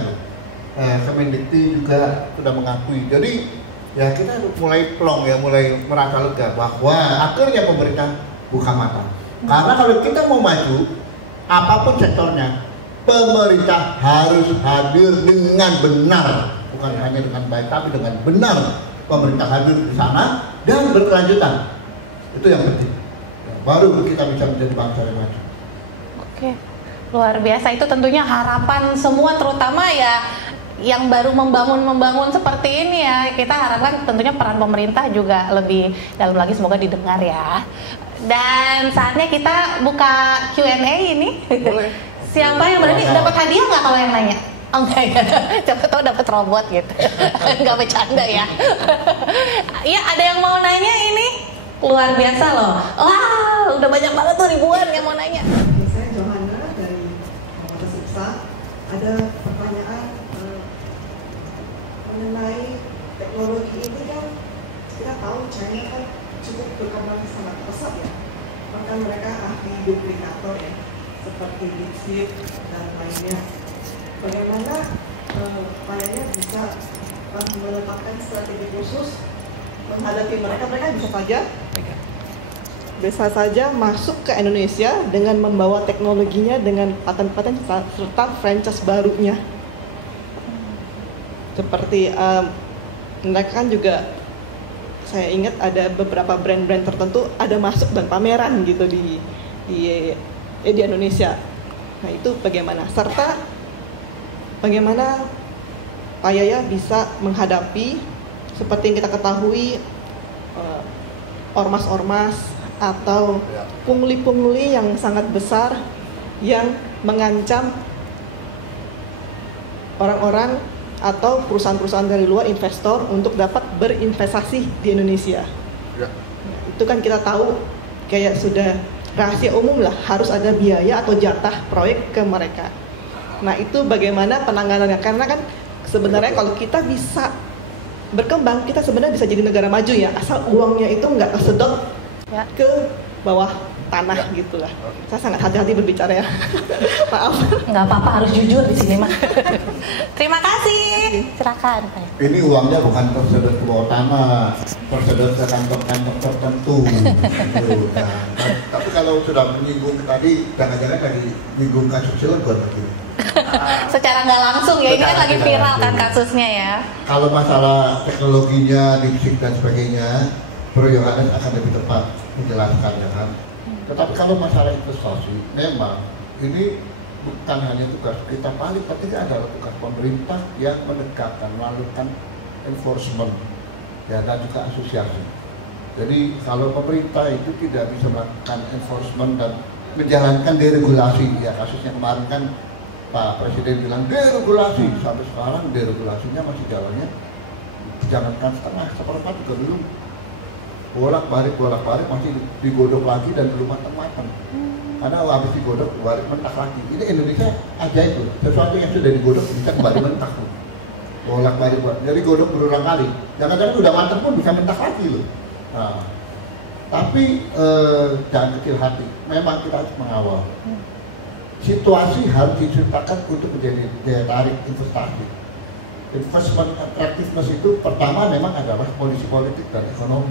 Kemendikti juga sudah mengakui. Jadi ya kita mulai plong ya, mulai merasa lega bahwa akhirnya pemerintah buka mata. Karena kalau kita mau maju, apapun sektornya, pemerintah harus hadir dengan benar, bukan hanya dengan baik, tapi dengan benar. Pemerintah hadir di sana dan berkelanjutan. Itu yang penting. Baru kita bisa menjadi bangsa yang maju. Oke, luar biasa. Itu tentunya harapan semua, terutama ya yang baru membangun seperti ini ya. Kita harapkan tentunya peran pemerintah juga lebih dalam lagi, semoga didengar ya. Dan saatnya kita buka Q&A ini. Boleh. Siapa yang berani dapat hadiah nggak kalau yang nanya? Oh enggak ya, siapa tahu dapat robot gitu. Nggak bercanda ya. Iya, ada yang mau nanya ini? Luar biasa loh. Wah, udah banyak banget tuh, ribuan yang mau nanya. Saya Johanna dari Kota Siksa. Ada pertanyaan mengenai teknologi ini kan kita tahu China kan cukup berkembang sangat pesat ya. Bahkan mereka ahli duplikator ya, seperti DeepSeek dan lainnya. Bagaimana kayaknya bisa menetapkan strategi khusus menghadapi mereka bisa saja masuk ke Indonesia dengan membawa teknologinya dengan paten-paten serta franchise barunya. Seperti mereka kan juga, saya ingat ada beberapa brand-brand tertentu ada masuk dan pameran gitu di Indonesia. Nah itu bagaimana? Serta bagaimana Pak Yaya bisa menghadapi seperti yang kita ketahui ormas-ormas atau pungli-pungli yang sangat besar yang mengancam orang-orang atau perusahaan-perusahaan dari luar, investor, untuk dapat berinvestasi di Indonesia. Ya. Nah, itu kan kita tahu kayak sudah rahasia umum lah, harus ada biaya atau jatah proyek ke mereka. Nah itu bagaimana penanganannya? Karena kan sebenarnya kalau kita bisa berkembang, kita sebenarnya bisa jadi negara maju ya, asal uangnya itu nggak kesedot ke bawah tanah gitulah. Saya sangat hati-hati berbicara ya. Maaf. Nggak apa-apa, harus jujur di sini mah. Terima kasih. Silakan. Ini uangnya bukan tersedot ke bawah tanah, tersedot ke kantong-kantong tertentu. Nah, tapi kalau sudah menyinggung tadi, jangan-jangan tadi menyinggung kasus Cilegon begini. Secara nggak langsung ya, ini kan lagi viral kan kasusnya ya. Kalau masalah teknologinya, DeepSeek dan sebagainya, Bro Yohanes akan lebih tepat menjelaskannya kan. Tetapi kalau masalah investasi, memang ini bukan hanya tugas kita, paling penting adalah tugas pemerintah yang menegakkan, melakukan enforcement ya, dan juga asosiasi. Jadi kalau pemerintah itu tidak bisa melakukan enforcement dan menjalankan deregulasi, ya kasusnya kemarin kan Pak Presiden bilang deregulasi, sampai sekarang deregulasinya masih jalannya, jangankan setengah, seperempat juga belum. Bolak-balik masih digodok lagi dan belum matang-matang. Karena habis digodok balik mentah lagi. Ini Indonesia ajaib loh, sesuatu yang sudah digodok bisa kembali mentah loh. Bolak-balik, jadi godok berulang kali. Jangan-jangan udah matang pun bisa mentah lagi loh. Nah, tapi jangan kecil hati, memang kita harus mengawal. Situasi harus diciptakan untuk menjadi daya tarik investasi. Investment attractiveness itu pertama memang adalah kondisi politik dan ekonomi.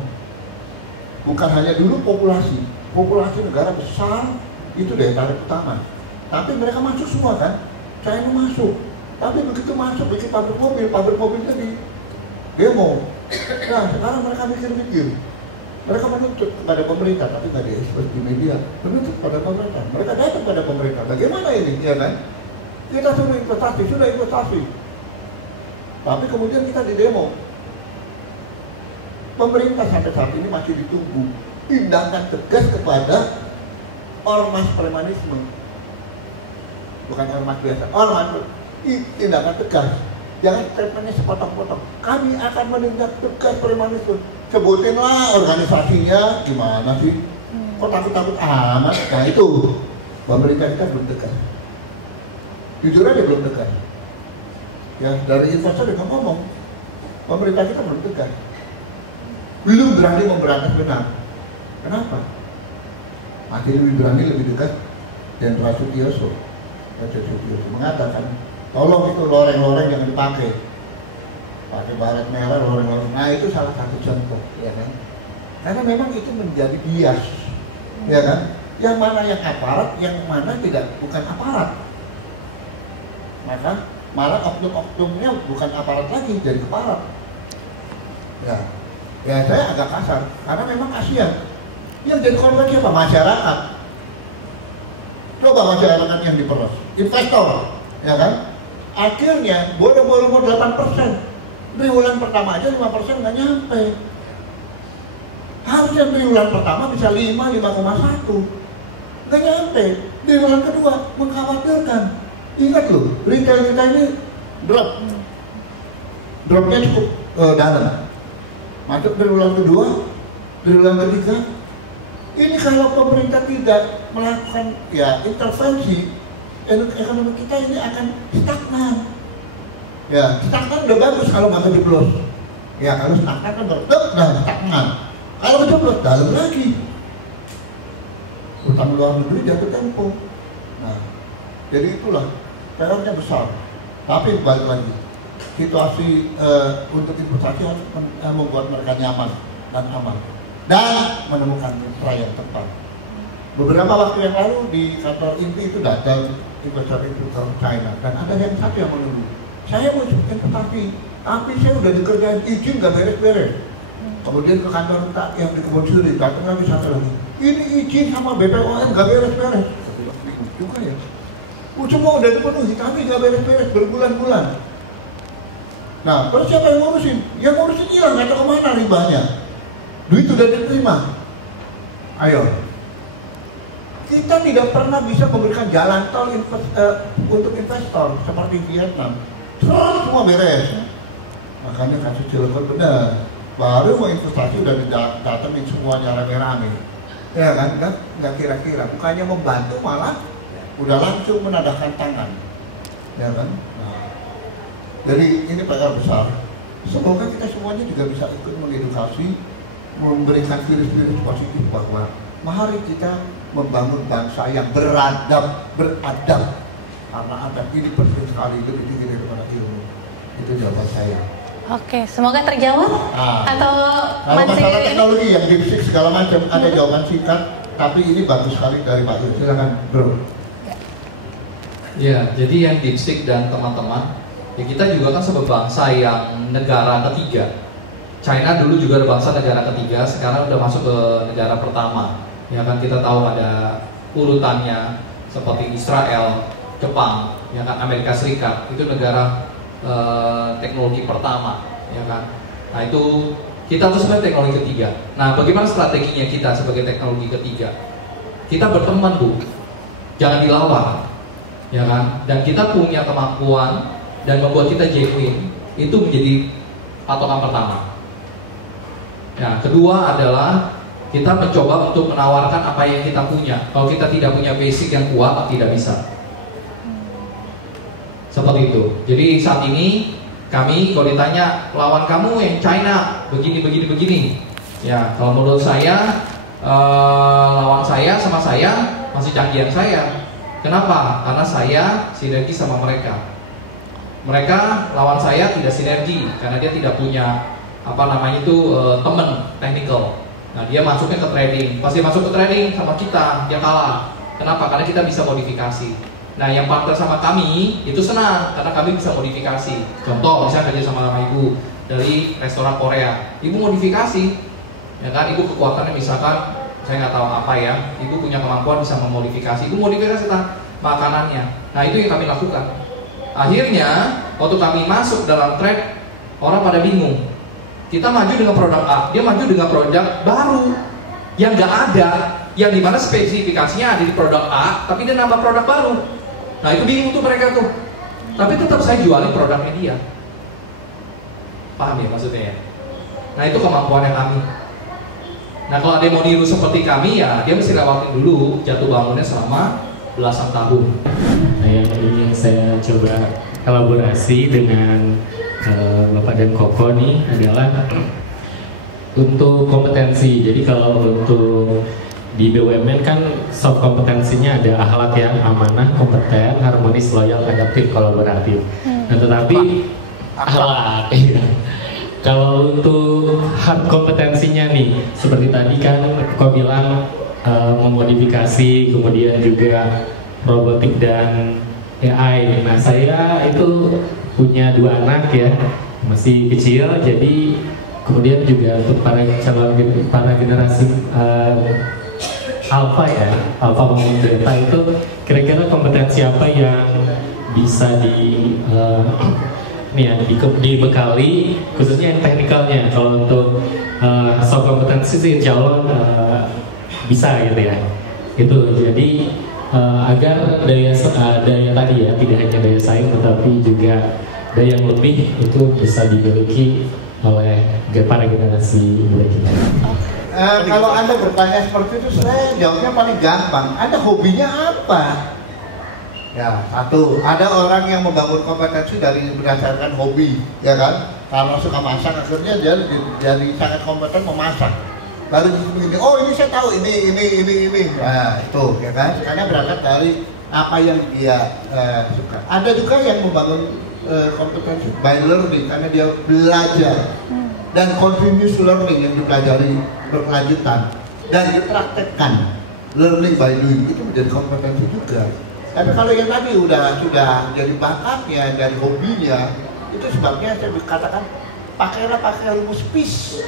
Bukan hanya dulu populasi negara besar itu daya tarik utama. Tapi mereka masuk semua kan, China masuk. Tapi begitu masuk bikin pabrik mobilnya di demo. Nah sekarang mereka mikir-mikir. Mereka menuntut kepada pemerintah, tapi nggak diekspos di media. Menuntut kepada pemerintah. Mereka datang kepada pemerintah. Bagaimana ini, ya kan? Kita sudah investasi. Tapi kemudian kita di demo. Pemerintah sampai saat ini masih ditunggu tindakan tegas kepada ormas premanisme. Bukan ormas biasa, ormas tindakan tegas. Jangan treatmentnya sepotong-potong. Kami akan menindak tegas premanisme. Sebutinlah organisasinya gimana sih? Kok takut-takut amat? Nah itu pemerintah kita belum tegas. Jujur aja belum tegas. Ya dari investor juga ngomong, pemerintah kita belum tegas. Belum berani memberantas benar. Kenapa? Masih lebih berani lebih dekat Jenderal Sutioso. Mengatakan, tolong itu loreng-loreng yang dipakai. Pakai baret merah, loreng-loreng. Nah itu salah satu contoh, ya kan? Karena memang itu menjadi bias, ya kan? Yang mana yang aparat, yang mana tidak, bukan aparat. Maka malah oknum-oknumnya bukan aparat lagi, jadi keparat. Ya saya agak kasar, karena memang kasihan. Yang jadi korban siapa? Masyarakat. Coba masyarakat yang diperas, investor, ya kan? Akhirnya boro-boro 8%. Triwulan pertama aja 5% nggak nyampe. Harusnya triwulan pertama bisa 5,1. Nggak nyampe. Triwulan kedua mengkhawatirkan. Ingat loh, retail kita ini dropnya cukup dalam. Masuk triwulan kedua, triwulan ketiga. Ini kalau pemerintah tidak melakukan ya intervensi, ekonomi kita ini akan stagnan. Ya, stagnan udah bagus kalau nggak kejeblos. Ya, kalau stagnan kan stagnan. Kalau kejeblos dalam lagi. Utang luar negeri jatuh tempo. Nah, jadi itulah PR-nya besar. Tapi balik lagi, situasi untuk investasi harus membuat mereka nyaman dan aman dan menemukan mitra yang tepat. Beberapa waktu yang lalu di kantor inti itu datang investor itu ke China dan ada yang satu yang menunggu. Saya mau investasi, tapi saya udah dikerjain izin nggak beres-beres. Kemudian ke kantor yang di Kebun Siri datang lagi satu lagi. Ini izin sama BPOM nggak beres-beres. Bingung juga ya. Semua udah dipenuhi, tapi nggak beres-beres berbulan-bulan. Nah, terus siapa yang ngurusin? Yang ngurusin hilang, nggak tahu kemana ribanya. Duit udah diterima. Ayo. Kita tidak pernah bisa memberikan jalan tol untuk investor seperti Vietnam. Semua beres. Makanya kasus Cilegon benar. Baru mau investasi udah didatengin semuanya rame-rame. Ya kan? Nggak kira-kira. Bukannya membantu malah udah langsung menadahkan tangan. Ya kan? Nah, jadi ini PR besar. Semoga kita semuanya juga bisa ikut mengedukasi, memberikan virus-virus positif bahwa mari kita membangun bangsa yang beradab. Karena adab ini penting sekali, lebih tinggi daripada ilmu. Itu jawaban saya. Oke, semoga terjawab. Atau kalau masih masalah teknologi yang DeepSeek segala macam ada jawaban singkat, tapi ini bagus sekali dari Pak Yus. Silakan, Bro. Ya, jadi yang DeepSeek dan teman-teman, ya kita juga kan sebagai bangsa yang negara ketiga. China dulu juga ada bangsa negara ketiga, sekarang udah masuk ke negara pertama. Ya kan kita tahu ada urutannya seperti Israel, Jepang, ya kan Amerika Serikat itu negara teknologi pertama, ya kan. Nah itu kita tuh sebenarnya teknologi ketiga. Nah bagaimana strateginya kita sebagai teknologi ketiga? Kita berteman Bu, jangan dilawan, ya kan. Dan kita punya kemampuan dan membuat kita genuine itu menjadi patokan pertama. Ya kedua adalah kita mencoba untuk menawarkan apa yang kita punya. Kalau kita tidak punya basic yang kuat, tidak bisa. Seperti itu. Jadi saat ini kami kalau ditanya lawan kamu yang China begini. Ya kalau menurut saya lawan saya sama saya masih canggihan saya. Kenapa? Karena saya sinergi sama mereka. Mereka lawan saya tidak sinergi karena dia tidak punya teman technical. Nah, dia masuknya ke trading. Pas dia masuk ke trading sama kita, dia kalah. Kenapa? Karena kita bisa modifikasi. Nah, yang partner sama kami itu senang karena kami bisa modifikasi. Contoh, misalnya kerja sama ibu dari restoran Korea, ibu modifikasi, ya kan? Ibu kekuatannya misalkan saya nggak tahu apa ya, ibu punya kemampuan bisa memodifikasi, ibu modifikasi makanannya. Nah, itu yang kami lakukan. Akhirnya, waktu kami masuk dalam trade, orang pada bingung. Kita maju dengan produk A, dia maju dengan produk baru yang nggak ada, yang dimana spesifikasinya ada di produk A, tapi dia nambah produk baru. Nah, itu bingung tuh mereka tuh. Tapi tetap saya jualin produknya dia. Paham ya maksudnya ya? Nah, itu kemampuannya kami. Nah, kalau ada yang mau niru seperti kami, ya dia mesti lewatin dulu jatuh bangunnya selama belasan tahun. Nah, yang ingin saya coba elaborasi dengan Bapak dan Koko nih adalah untuk kompetensi. Jadi kalau untuk di BUMN kan soft kompetensinya ada akhlak yang amanah, kompeten, harmonis, loyal, adaptif, kolaboratif. Nah, tetapi akhlak, iya. Kalau untuk hard kompetensinya nih, seperti tadi kan kau bilang memodifikasi, kemudian juga robotik dan AI. Nah, saya itu punya 2 anak ya, masih kecil, jadi kemudian juga untuk para generasi Alpha ya, Alpha maupun Delta itu kira-kira kompetensi apa yang bisa dibekali, khususnya yang teknikalnya. Kalau untuk soft kompetensi sih insya Allah bisa gitu ya. Itu jadi agar daya tadi ya, tidak hanya daya saing tetapi juga daya yang lebih itu bisa dimiliki oleh para generasi muda kita. Kalau Anda bertanya seperti itu, saya jawabnya paling gampang. Anda hobinya apa? Ya, satu, ada orang yang membangun kompetensi dari berdasarkan hobi, ya kan? Kalau suka masak, akhirnya dia jadi sangat kompeten memasak. Baru begini, oh ini saya tahu, ini. Nah, itu, ya kan? Karena berangkat dari apa yang dia suka. Ada juga yang membangun kompetensi by learning, karena dia belajar. Dan continuous learning yang dipelajari berkelanjutan dan dipraktekkan, learning by doing, itu menjadi kompetensi juga. Tapi kalau yang tadi sudah jadi bakatnya dan hobinya, itu sebabnya saya katakan pakai rumus PIS.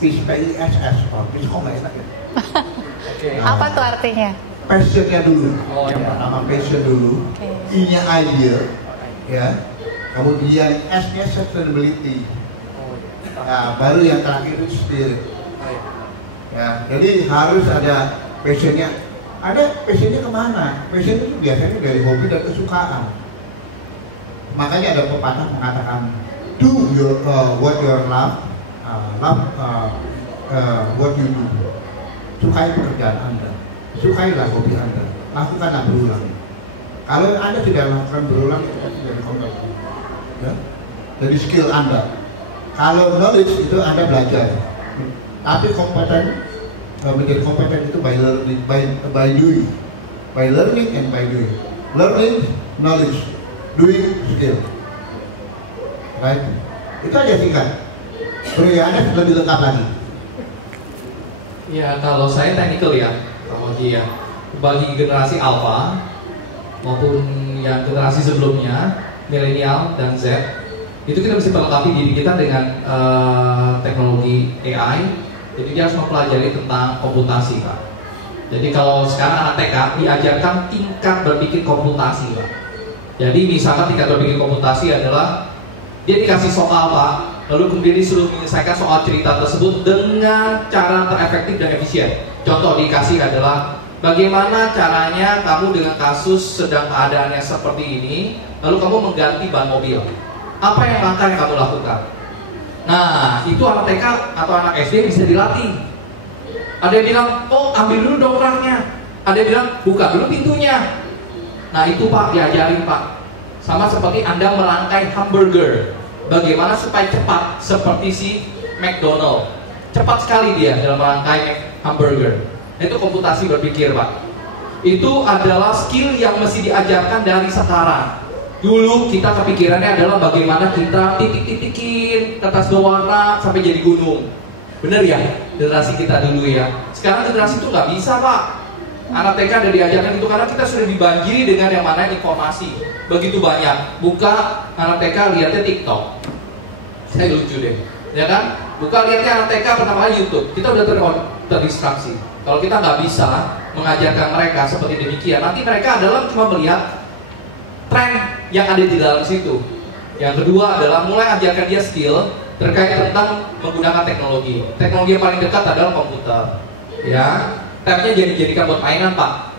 PIS, PISS, PIS kok nggak enak ya? Apa tuh artinya? Passionnya dulu, yang pertama passion dulu, I-nya idea, ya. Kemudian S-nya sustainability. Nah, baru yang terakhir itu spirit. Ya, jadi harus ada passionnya. Ada passionnya kemana? Passion itu biasanya dari hobi dan kesukaan. Makanya ada pepatah mengatakan, do what you love, what you do. Sukai pekerjaan Anda, sukailah hobi Anda, lakukanlah berulang. Kalau Anda tidak lakukan berulang, itu pasti jadi kompeten. Ya? Jadi skill Anda. Kalau knowledge itu Anda belajar, tapi kompeten, menjadi kompeten itu by learning, by doing, by learning and by doing. Learning, knowledge, doing, skill. Right? Itu aja singkat. Pertanyaannya lebih lengkap lagi. Ya, kalau saya technical ya, kalau dia bagi generasi Alpha maupun yang generasi sebelumnya, milenial dan Z, itu kita mesti melengkapi diri kita dengan teknologi AI. Jadi dia harus mempelajari tentang komputasi, Pak. Jadi kalau sekarang anak TK diajarkan tingkat berpikir komputasi, Pak. Jadi misalkan tingkat berpikir komputasi adalah dia dikasih soal, Pak, lalu kemudian disuruh menyelesaikan soal cerita tersebut dengan cara terefektif dan efisien. Contoh dikasih adalah bagaimana caranya kamu dengan kasus sedang keadaannya seperti ini, lalu kamu mengganti ban mobil. Apa yang langkah yang kamu lakukan? Nah, itu anak TK atau anak SD bisa dilatih. Ada yang bilang, oh ambil dulu dongkraknya. Ada yang bilang, buka dulu pintunya. Nah itu Pak, diajarin Pak. Sama seperti Anda merangkai hamburger. Bagaimana supaya cepat, seperti si McDonald. Cepat sekali dia dalam merangkai hamburger. Itu komputasi berpikir Pak. Itu adalah skill yang mesti diajarkan dari sekarang. Dulu kita kepikirannya adalah bagaimana kita titik-titikin kertas berwarna sampai jadi gunung. Bener ya? Generasi kita dulu ya. Sekarang generasi itu nggak bisa, Pak. Anak TK udah diajarkan itu karena kita sudah dibanjiri dengan yang mana informasi begitu banyak. Buka anak TK lihatnya TikTok. Saya lucu deh, ya kan? Buka lihatnya anak TK pertama kali YouTube. Kita udah terdistraksi. Kalau kita nggak bisa mengajarkan mereka seperti demikian, nanti mereka adalah cuma melihat tren yang ada di dalam situ. Yang kedua adalah mulai ajarkan dia skill terkait tentang menggunakan teknologi. Teknologi yang paling dekat adalah komputer. Ya, tabnya dijadikan buat mainan, Pak.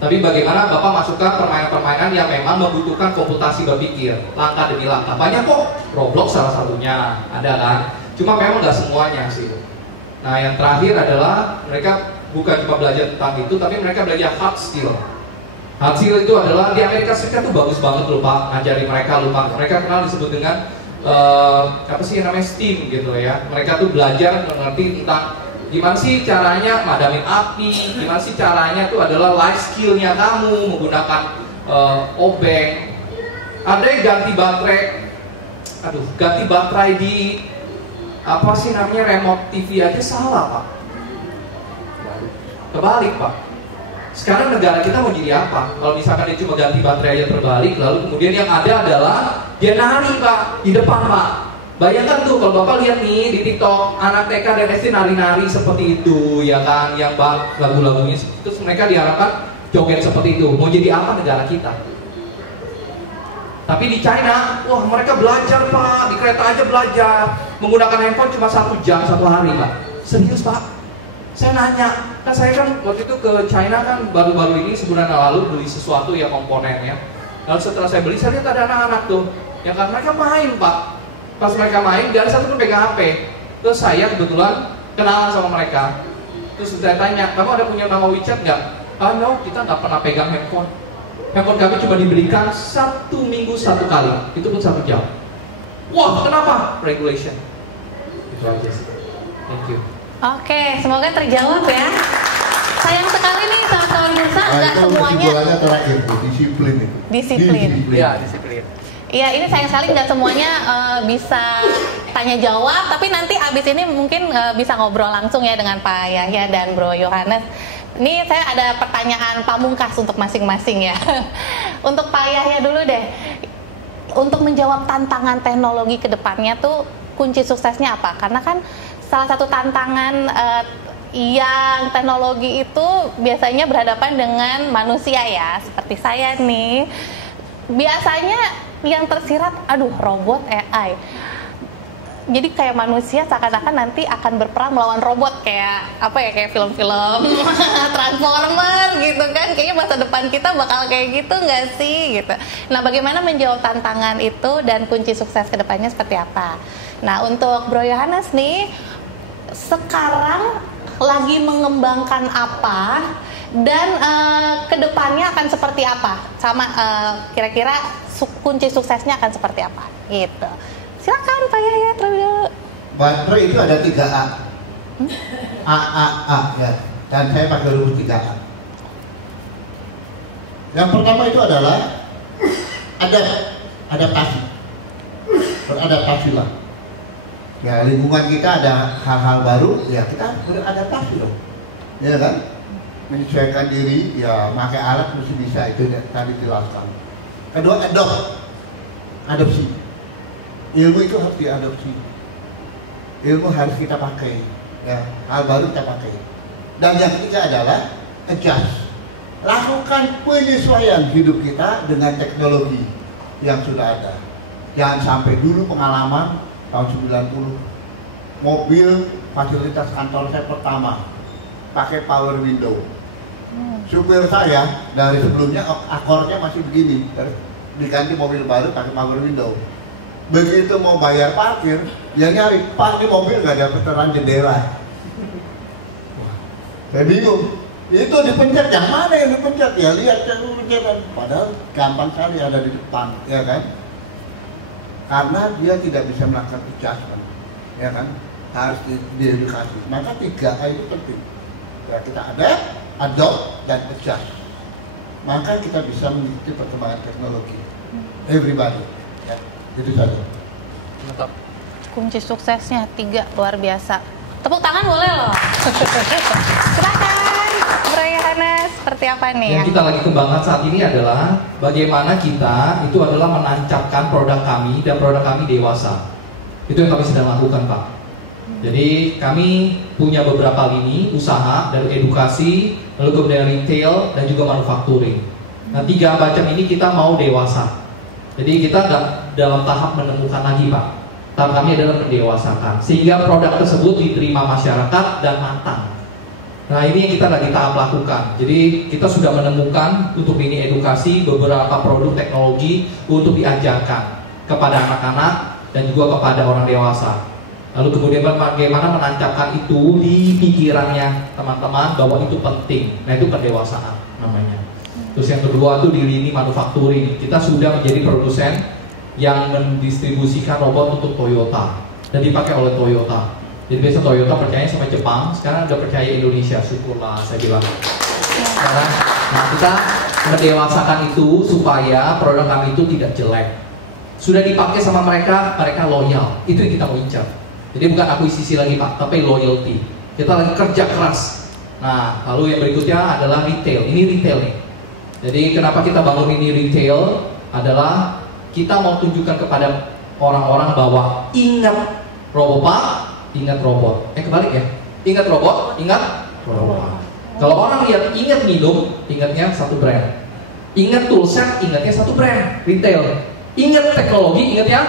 Tapi bagaimana Bapak masukkan permainan-permainan yang memang membutuhkan komputasi berpikir, langkah demi langkah. Banyak kok, Roblox salah satunya, ada kan? Cuma memang nggak semuanya sih. Nah, yang terakhir adalah mereka bukan cuma belajar tentang itu, tapi mereka belajar hard skill. Hard skill itu adalah di Amerika Serikat tuh bagus banget loh, Pak, ngajari mereka lupa. Mereka kenal disebut dengan apa sih namanya STEAM gitu ya. Mereka tuh belajar mengerti tentang gimana sih caranya madamin api, gimana sih caranya tuh adalah life skillnya kamu menggunakan obeng. Ada yang ganti baterai di apa sih namanya remote TV aja salah, Pak. Kebalik, Pak. Sekarang negara kita mau jadi apa? Kalau misalkan dia cuma ganti baterai aja terbalik, lalu kemudian yang ada adalah dia nari, Pak, di depan, Pak. Bayangkan tuh kalau Bapak lihat nih di TikTok anak TK dan SD nari-nari seperti itu, ya kan? Yang lagu-lagunya terus mereka diharapkan joget seperti itu. Mau jadi apa negara kita? Tapi di China, wah mereka belajar, Pak, di kereta aja belajar menggunakan handphone cuma 1 jam 1 hari, Pak. Serius, Pak? Saya nanya, kan saya kan waktu itu ke China kan baru-baru ini sebulan lalu beli sesuatu ya komponennya. Lalu setelah saya beli, saya lihat ada anak-anak tuh, ya kan mereka main, Pak. Pas mereka main, gak ada satu pun pegang HP. Terus saya kebetulan kenalan sama mereka. Terus saya tanya, kamu ada punya nama WeChat nggak? Ah, no, kita nggak pernah pegang handphone. Handphone kami cuma diberikan 1 minggu 1 kali, itu pun 1 jam. Wah, kenapa? Regulation. Itu aja sih. Thank you. Oke, semoga terjawab ya. Sayang sekali nih kawan-kawan bursa, nggak semuanya. Terakhir, disiplin itu. Disiplin. Iya, disiplin. Iya, ini sayang sekali nggak semuanya bisa tanya jawab, tapi nanti abis ini mungkin bisa ngobrol langsung ya dengan Pak Yahya dan Bro Yohanes. Ini saya ada pertanyaan pamungkas untuk masing-masing ya. Untuk Pak Yahya dulu deh. Untuk menjawab tantangan teknologi ke depannya tuh kunci suksesnya apa? Karena kan salah satu tantangan yang teknologi itu biasanya berhadapan dengan manusia ya, seperti saya nih. Biasanya yang tersirat, aduh robot AI. Jadi kayak manusia seakan-akan nanti akan berperang melawan robot kayak apa ya, kayak film-film Transformer gitu kan. Kayaknya masa depan kita bakal kayak gitu nggak sih gitu. Nah, bagaimana menjawab tantangan itu dan kunci sukses kedepannya seperti apa? Nah, untuk Bro Yohanes nih, sekarang lagi mengembangkan apa dan kedepannya akan seperti apa? Sama kira-kira kunci suksesnya akan seperti apa? Gitu. Silakan Pak Yahya terlebih dulu. Baterai itu ada 3A. A ya. Dan saya pakai rumus 3A. Yang pertama itu adalah adaptasi. Beradaptasilah. Ya, lingkungan kita ada hal-hal baru, ya kita beradaptasi loh. Ya kan? Menyesuaikan diri, ya pakai alat mesti bisa, itu tadi dijelaskan. Kedua, adopsi. Ilmu itu harus diadopsi. Ilmu harus kita pakai, ya, hal baru kita pakai. Dan yang ketiga adalah adjust. Lakukan penyesuaian hidup kita dengan teknologi yang sudah ada. Jangan sampai dulu pengalaman tahun 90 mobil fasilitas kantor saya pertama pakai power window. Supir saya dari sebelumnya akornya masih begini, diganti mobil baru pakai power window. Begitu mau bayar parkir, dia nyari, Pak, ini mobil nggak ada penerangan jendela. Wah, saya bingung. Itu dipencet, yang mana yang dipencet? Ya lihat dulu jalan. Padahal gampang sekali ada di depan, ya kan? Karena dia tidak bisa melakukan adjustment, ya kan? Harus diedukasi. Maka 3A itu penting. Ya, kita adopt dan adjust. Maka kita bisa mengikuti perkembangan teknologi. everybody. Ya, itu saja. Mantap. Kunci suksesnya 3, luar biasa. Tepuk tangan boleh loh. Silakan, Bro Yohanes, seperti apa nih? Yang kita lagi kembangkan saat ini adalah bagaimana kita itu adalah menancapkan produk kami dan produk kami dewasa. Itu yang kami sedang lakukan, Pak. Jadi kami punya beberapa lini usaha dari edukasi, lalu kemudian retail dan juga manufacturing. Nah, 3 macam ini kita mau dewasa. Jadi kita nggak dalam tahap menemukan lagi, Pak. Tahap kami adalah mendewasakan sehingga produk tersebut diterima masyarakat dan matang. Nah, ini yang kita lagi tahap lakukan. Jadi kita sudah menemukan untuk lini edukasi beberapa produk teknologi untuk diajarkan kepada anak-anak dan juga kepada orang dewasa. Lalu kemudian bagaimana menancapkan itu di pikirannya teman-teman bahwa itu penting. Nah, itu pendewasaan namanya. Terus yang kedua itu di lini manufacturing. Kita sudah menjadi produsen yang mendistribusikan robot untuk Toyota dan dipakai oleh Toyota. Jadi biasa Toyota percaya sama Jepang, sekarang udah percaya Indonesia, syukurlah saya bilang. Sekarang, nah kita mendewasakan itu supaya produk kami itu tidak jelek. Sudah dipakai sama mereka, mereka loyal. Itu yang kita mau incar. Jadi bukan akuisisi lagi, Pak, tapi loyalty. Kita lagi kerja keras. Nah, lalu yang berikutnya adalah retail. Ini retail nih. Jadi kenapa kita bangun ini retail adalah kita mau tunjukkan kepada orang-orang bahwa ingat RoboPark, ingat robot. Kebalik ya. Ingat robot, ingat robot. Kalau orang lihat ingat minum, ingatnya satu brand. Ingat toolset, ingatnya satu brand, retail. Ingat teknologi, ingatnya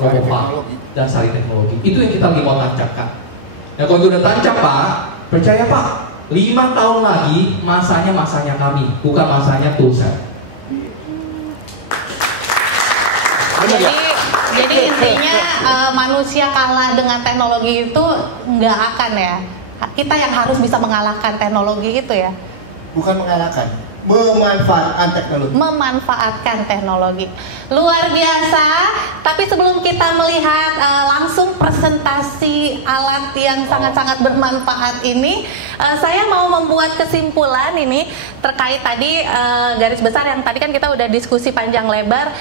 RoboPark dan Sari Teknologi. Itu yang kita lagi mau tancapkan. Nah, kalau itu udah tancap, Pak, percaya Pak, 5 tahun lagi masanya kami, bukan masanya toolset. Jadi intinya manusia kalah dengan teknologi itu nggak akan ya. Kita yang harus bisa mengalahkan teknologi itu ya. Bukan mengalahkan, memanfaatkan teknologi. Memanfaatkan teknologi. Luar biasa. Tapi sebelum kita melihat langsung presentasi alat yang sangat-sangat bermanfaat ini, saya mau membuat kesimpulan ini terkait tadi garis besar yang tadi kan kita udah diskusi panjang lebar.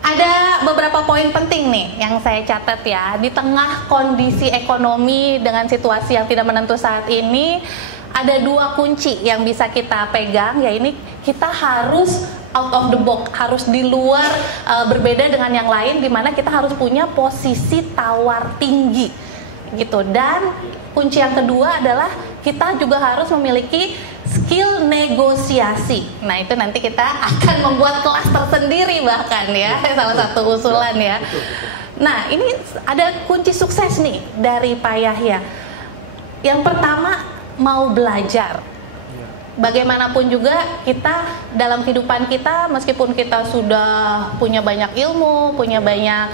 Ada beberapa poin penting nih yang saya catat ya. Di tengah kondisi ekonomi dengan situasi yang tidak menentu saat ini, ada 2 kunci yang bisa kita pegang, ya ini kita harus out of the box, harus di luar, berbeda dengan yang lain, dimana kita harus punya posisi tawar tinggi gitu. Dan kunci yang kedua adalah kita juga harus memiliki skill negosiasi. Nah, itu nanti kita akan membuat kelas tersendiri bahkan ya, salah satu usulan ya. Nah, ini ada kunci sukses nih dari Pak Yahya. Yang pertama, mau belajar. Bagaimanapun juga kita dalam kehidupan kita, meskipun kita sudah punya banyak ilmu, punya banyak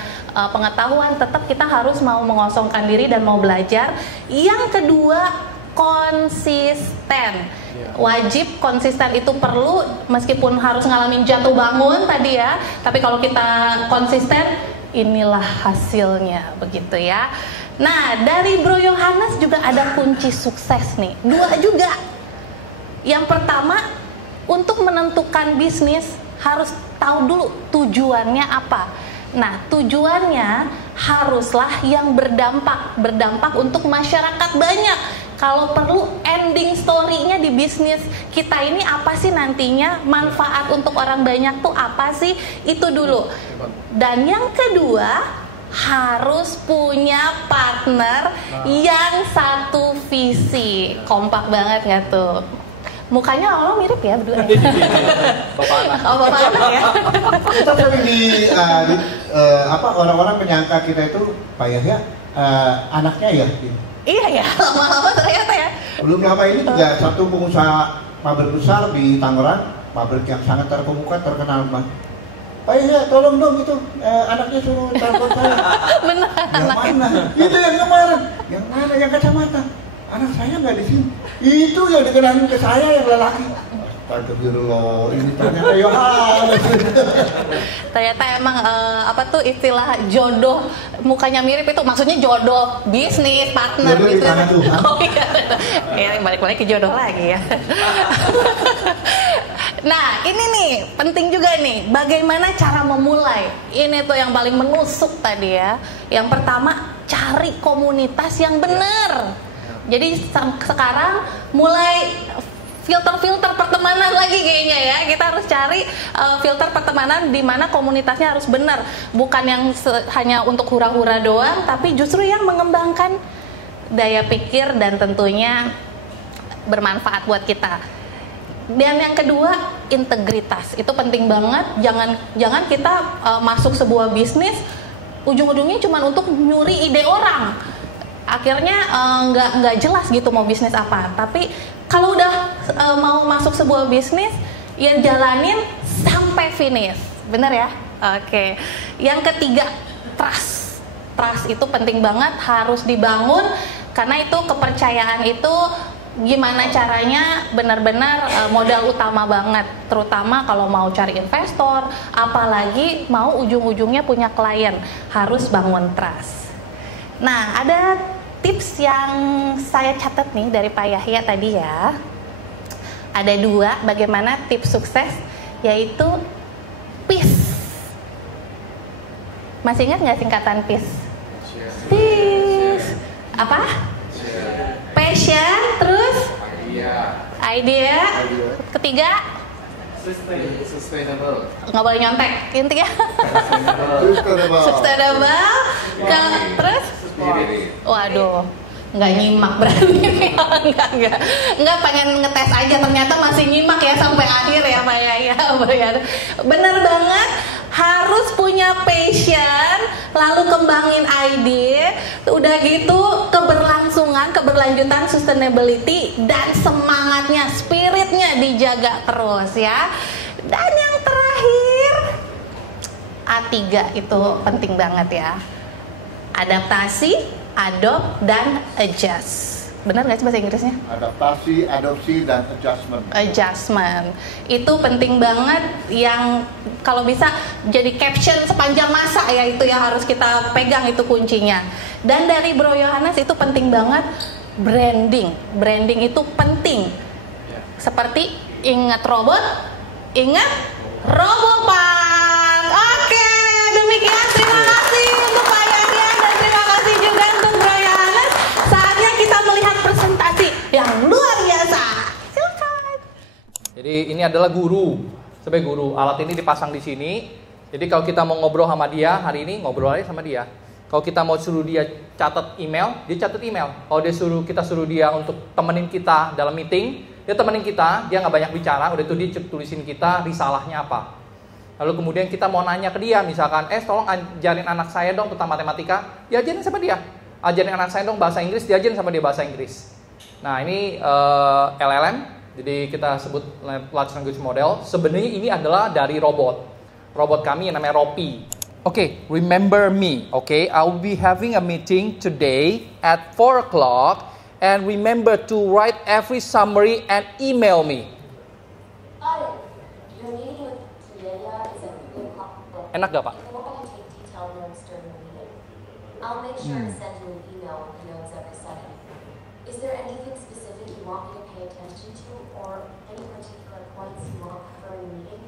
pengetahuan, tetap kita harus mau mengosongkan diri dan mau belajar. Yang kedua, konsisten. Wajib konsisten itu perlu, meskipun harus ngalamin jatuh bangun tadi ya, tapi kalau kita konsisten, inilah hasilnya, begitu ya. Nah, dari Bro Yohanes juga ada kunci sukses nih, 2 juga. Yang pertama, untuk menentukan bisnis harus tahu dulu tujuannya apa. Nah, tujuannya haruslah yang berdampak untuk masyarakat banyak. Kalau perlu ending story-nya di bisnis kita ini apa sih nantinya, manfaat untuk orang banyak tuh apa sih, itu dulu. Dan yang kedua, harus punya partner yang satu visi. Kompak banget nggak tuh? Mukanya Allah mirip ya berdua. Bapak anak. Oh, bapak anak ya. Kita sering orang-orang menyangka kita itu Pak Yahya anaknya ya. Iya ya, lama-lama ternyata ya. Belum lama ini juga satu pengusaha pabrik besar di Tangerang, pabrik yang sangat terkenal, Mas. Pak Yahya, tolong dong itu anaknya suruh telepon saya. Benar. Yang mana? Itu yang kemarin. Yang mana? Yang kacamata. Anak saya nggak di sini. Itu yang dikenalin ke saya yang lelaki. Astagfirullah, ini ternyata Yohanes. Ternyata emang istilah jodoh mukanya mirip itu maksudnya jodoh bisnis partner jodoh gitu. Di tangan Tuhan. Oh iya. Ya balik-balik ke jodoh lagi ya. Nah, ini nih penting juga nih, bagaimana cara memulai. Ini tuh yang paling menusuk tadi ya. Yang pertama, cari komunitas yang benar. Jadi sekarang mulai filter pertemanan lagi kayaknya ya. Kita harus cari filter pertemanan di mana komunitasnya harus benar, bukan yang hanya untuk hura-hura doang, tapi justru yang mengembangkan daya pikir dan tentunya bermanfaat buat kita. Dan yang kedua, integritas. Itu penting banget. Jangan kita masuk sebuah bisnis ujung-ujungnya cuma untuk nyuri ide orang. Akhirnya nggak jelas gitu mau bisnis apa. Tapi kalau udah mau masuk sebuah bisnis, ya jalanin sampai finish. Bener ya? Oke. Yang ketiga, trust. Trust itu penting banget, harus dibangun karena itu kepercayaan itu gimana caranya benar-benar modal utama banget, terutama kalau mau cari investor, apalagi mau ujung-ujungnya punya klien, harus bangun trust. Nah, ada tips yang saya catat nih dari Pak Yahya tadi ya. Ada 2 bagaimana tips sukses, yaitu peace. Masih ingat nggak singkatan peace? Peace. Apa? Passion, terus idea. Ketiga, Sustainable. nggak boleh nyontek intinya. Sustainable. Terus, waduh, nggak nyimak berarti. Nggak pengen ngetes aja, ternyata masih nyimak ya sampai akhir ya Pak Yahya. Bener banget. Harus punya passion, lalu kembangin ide, udah gitu keberlanjutan sustainability, dan semangatnya, spiritnya dijaga terus ya. Dan yang terakhir, A3 itu penting banget ya. Adaptasi, adopt, dan adjust. Benar nggak sih bahasa Inggrisnya? Adaptasi, adopsi, dan adjustment. Adjustment itu penting banget, yang kalau bisa jadi caption sepanjang masa ya, itu yang harus kita pegang, itu kuncinya. Dan dari Bro Yohanes itu penting banget, branding itu penting. Seperti ingat robot, ingat Robopark. Oke, demikian, terima kasih untuk Pak Yahya dan terima kasih juga untuk Bro Yohanes. Saatnya kita melihat presentasi yang luar biasa. Silakan. Jadi ini adalah guru, sebagai guru. Alat ini dipasang di sini. Jadi kalau kita mau ngobrol sama dia hari ini, ngobrol aja sama dia. Kalau kita mau suruh dia catat email, dia catat email. Kalau kita suruh dia untuk temenin kita dalam meeting, dia temenin kita, dia nggak banyak bicara, udah itu dia tulisin kita risalahnya apa. Lalu kemudian kita mau nanya ke dia, misalkan, tolong ajarin anak saya dong tentang matematika, diajarin sama dia. Ajarin anak saya dong bahasa Inggris, diajarin sama dia bahasa Inggris. Nah ini LLM, jadi kita sebut Large Language Model. Sebenarnya ini adalah dari robot kami yang namanya Ropi. Okay, remember me. Okay, I will be having a meeting today at 4 o'clock, and remember to write every summary and email me. Your meeting with Julia is at 3 o'clock. Enak gak, Pak? If you want to take detailed notes during the meeting, I'll make sure to send you an email with the notes every second. Is there anything specific you want me to pay attention to, or any particular points you want to cover in the meeting?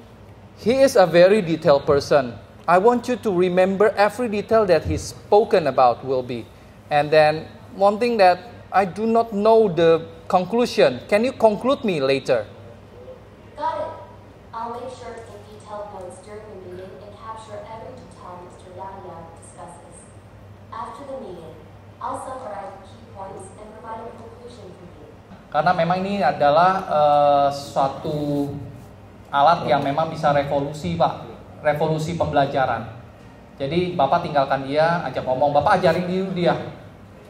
He is a very detailed person. I want you to remember every detail that he's spoken about will be. And then one thing that I do not know the conclusion. Can you conclude me later? Got it. I'll make sure to take detailed notes during the meeting and capture every detail Mr. Yahya discusses. After the meeting, I'll summarize the key points and provide a conclusion for you. Karena memang ini adalah suatu alat yang memang bisa revolusi, Pak. Revolusi pembelajaran. Jadi Bapak tinggalkan dia, ajak ngomong, Bapak ajarin dulu dia.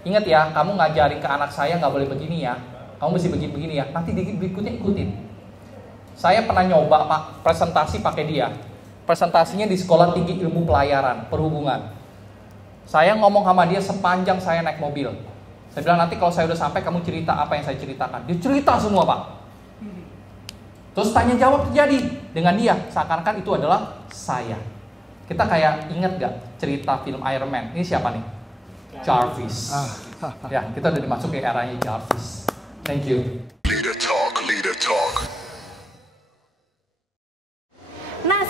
Ingat ya, kamu ngajarin ke anak saya nggak boleh begini ya. Kamu mesti begini-begini ya. Nanti berikutnya ikutin. Saya pernah nyoba Pak presentasi pakai dia. Presentasinya di Sekolah Tinggi Ilmu Pelayaran Perhubungan. Saya ngomong sama dia sepanjang saya naik mobil. Saya bilang nanti kalau saya udah sampai kamu cerita apa yang saya ceritakan. Dia cerita semua Pak. Terus tanya jawab terjadi dengan dia, seakan-akan itu adalah saya. Kita kayak inget gak cerita film Iron Man? Ini siapa nih? Jarvis. Ya, kita udah dimasuki eranya Jarvis. Thank you. Leader Talk, Leader Talk.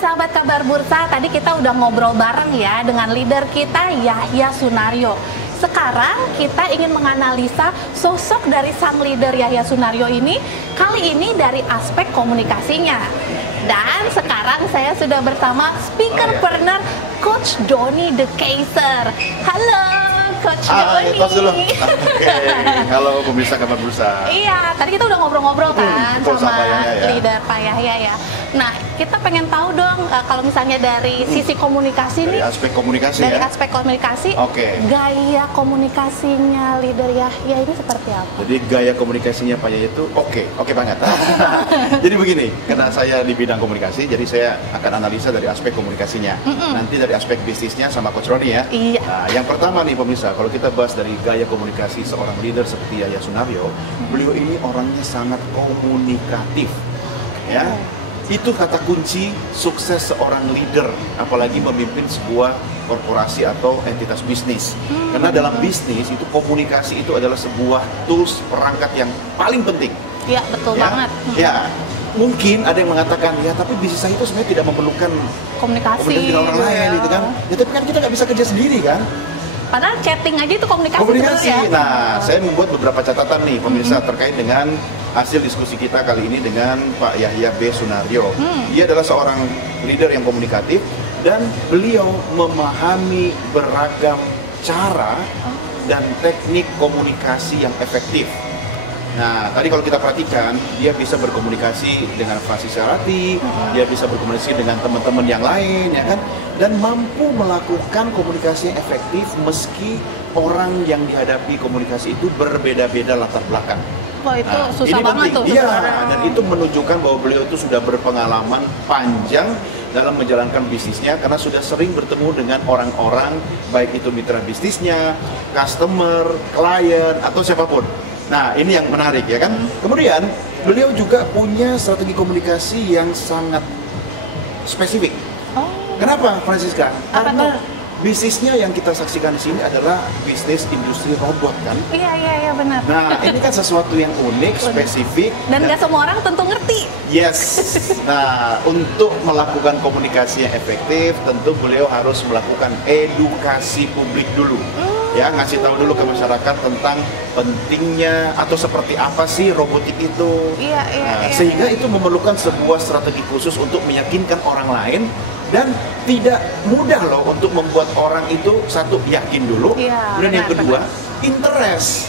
sahabat kabar bursa, tadi kita udah ngobrol bareng ya dengan leader kita Yahya Sunaryo. Sekarang kita ingin menganalisa sosok dari sang leader Yahya Sunaryo ini, kali ini dari aspek komunikasinya. Dan sekarang saya sudah bersama speaker partner Coach Doni De Keizer. Halo Coach Doni. Oke, halo pemirsa kabar bursa. Iya, tadi kita udah ngobrol-ngobrol kan sama leader Pak Yahya ya. Nah, kita pengen tahu dong kalau misalnya dari sisi komunikasi dari nih. aspek komunikasi Dari ya. aspek komunikasi. Oke. Gaya komunikasinya leader Yahya ini seperti apa? Jadi gaya komunikasinya Pak Yahya itu oke banget. Jadi begini, karena saya di bidang komunikasi, jadi saya akan analisa dari aspek komunikasinya. Nanti dari aspek bisnisnya sama Coach Roni ya. Iya. Nah, yang pertama nih pemirsa, kalau kita bahas dari gaya komunikasi seorang leader seperti Yahya Sunaryo, beliau ini orangnya sangat komunikatif. Ya. Itu kata kunci sukses seorang leader, apalagi memimpin sebuah korporasi atau entitas bisnis. Karena dalam bisnis itu komunikasi itu adalah sebuah tools perangkat yang paling penting. Iya, betul banget. Ya, mungkin ada yang mengatakan ya tapi bisnis saya itu sebenarnya tidak memerlukan Komunikasi dengan orang lain gitu kan. Ya tapi kan kita nggak bisa kerja sendiri kan. Padahal chatting aja itu komunikasi. Komunikasi. Ya? Nah, saya membuat beberapa catatan nih pemirsa terkait dengan hasil diskusi kita kali ini dengan Pak Yahya B. Sunaryo. Dia adalah seorang leader yang komunikatif dan beliau memahami beragam cara dan teknik komunikasi yang efektif. Nah, tadi kalau kita perhatikan, dia bisa berkomunikasi dengan Francis Sarati, dia bisa berkomunikasi dengan teman-teman yang lain, ya kan? Dan mampu melakukan komunikasi yang efektif meski orang yang dihadapi komunikasi itu berbeda-beda latar belakang. Wah, itu Nah, susah ini banget penting. tuh. Iya, dan itu menunjukkan bahwa beliau itu sudah berpengalaman panjang dalam menjalankan bisnisnya karena sudah sering bertemu dengan orang-orang, baik itu mitra bisnisnya, customer, klien, atau siapapun. Nah, ini yang menarik ya kan. Kemudian, beliau juga punya strategi komunikasi yang sangat spesifik. Kenapa, Francisca? Karena bisnisnya yang kita saksikan di sini adalah bisnis industri robot kan? Iya benar. Nah, ini kan sesuatu yang unik, spesifik. Dan nggak semua orang tentu ngerti. Yes. Nah, untuk melakukan komunikasi yang efektif, tentu beliau harus melakukan edukasi publik dulu. Ya, ngasih tahu dulu ke masyarakat tentang pentingnya atau seperti apa sih robotik itu. Iya. Sehingga itu memerlukan sebuah strategi khusus untuk meyakinkan orang lain dan tidak mudah loh untuk membuat orang itu satu yakin dulu, kemudian yang kedua interest.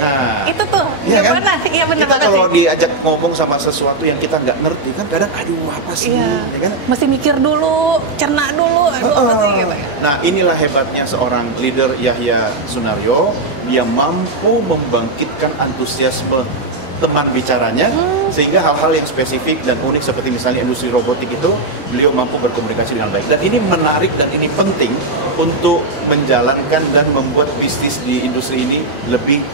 Nah, itu tuh, iya kan? Iya benar kita banget kalau sih. diajak ngomong sama sesuatu yang kita nggak ngerti kan kadang aduh apa sih, ya kan? Mesti mikir dulu, cerna dulu, aduh apa sih gitu. Nah, inilah hebatnya seorang leader Yahya Sunaryo, dia mampu membangkitkan antusiasme teman bicaranya sehingga hal-hal yang spesifik dan unik seperti misalnya industri robotik itu beliau mampu berkomunikasi dengan baik. Dan ini menarik dan ini penting untuk menjalankan dan membuat bisnis di industri ini lebih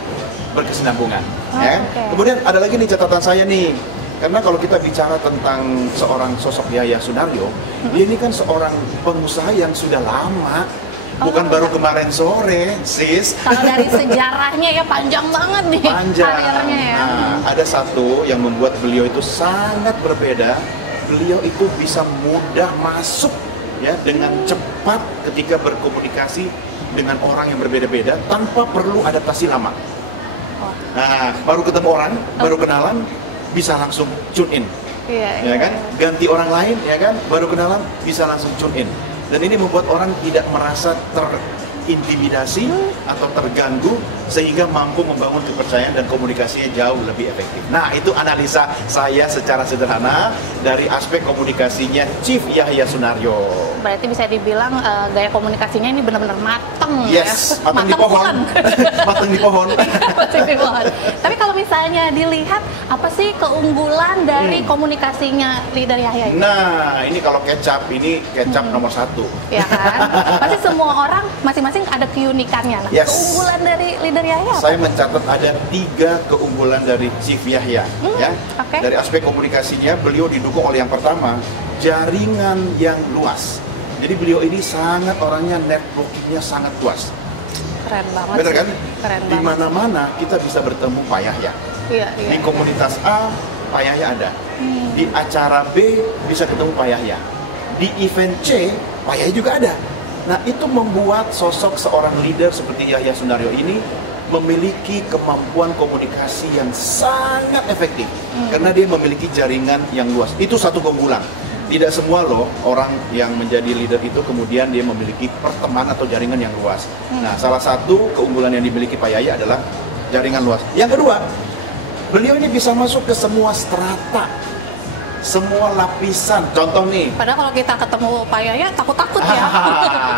berkesinambungan. Ya. Kemudian ada lagi nih catatan saya nih, karena kalau kita bicara tentang seorang sosok Yahya Sunaryo, dia ini kan seorang pengusaha yang sudah lama, bukan baru kemarin sore, sis. Kalau dari sejarahnya ya panjang banget nih karirnya ya. Nah, ada satu yang membuat beliau itu sangat berbeda. Beliau itu bisa mudah masuk ya dengan cepat ketika berkomunikasi dengan orang yang berbeda-beda tanpa perlu adaptasi lama. Nah, baru ketemu orang, baru kenalan, bisa langsung tune in. Ya kan? Ganti orang lain, ya kan? Baru kenalan, bisa langsung tune in. Dan ini membuat orang tidak merasa terintimidasi atau terganggu sehingga mampu membangun kepercayaan dan komunikasinya jauh lebih efektif. Nah, itu analisa saya secara sederhana dari aspek komunikasinya Chief Yahya Sunaryo. Berarti bisa dibilang gaya komunikasinya ini benar-benar mateng. Yes, mateng di pohon. Mateng di pohon. Mateng di pohon. Tapi kalau misalnya dilihat apa sih keunggulan dari komunikasinya leader Yahya ini? Nah, ini kalau kecap, ini kecap nomor 1. Ya kan? Pasti semua orang masing-masing ada keunikannya lah. Yes. Keunggulan dari leader Yahya apa? Saya mencatat ada 3 keunggulan dari Chief Yahya. Ya. Dari aspek komunikasinya, beliau didukung oleh yang pertama, jaringan yang luas. Jadi beliau ini sangat orangnya networkingnya sangat luas. Keren banget. Bener kan? Keren Di mana-mana kita bisa bertemu Pak Yahya. Iya. Di komunitas A, Pak Yahya ada. Di acara B bisa ketemu Pak Yahya. di event C, Pak Yahya juga ada. Nah, itu membuat sosok seorang leader seperti Yahya Sunaryo ini memiliki kemampuan komunikasi yang sangat efektif karena dia memiliki jaringan yang luas. Itu satu keunggulan. Tidak semua loh orang yang menjadi leader itu kemudian dia memiliki pertemanan atau jaringan yang luas. Nah, salah satu keunggulan yang dimiliki Pak Yahya adalah jaringan luas. Yang kedua, beliau ini bisa masuk ke semua strata, semua lapisan. Contoh nih. Padahal kalau kita ketemu Pak Yahya takut-takut ya.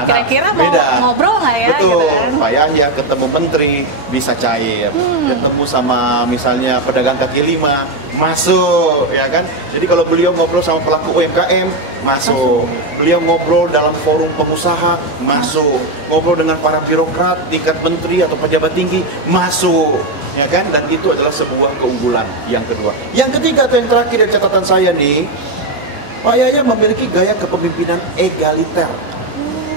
Kira-kira mau beda. ngobrol nggak ya? Betul. Gitu kan? Pak Yahya ketemu menteri bisa cair. Ketemu sama misalnya pedagang kaki lima masuk, ya kan? Jadi kalau beliau ngobrol sama pelaku UMKM masuk. Beliau ngobrol dalam forum pengusaha masuk. Ngobrol dengan para birokrat tingkat menteri atau pejabat tinggi masuk. Ya kan, dan itu adalah sebuah keunggulan yang kedua. Yang ketiga atau yang terakhir dari catatan saya nih, Pak Yahya memiliki gaya kepemimpinan egaliter,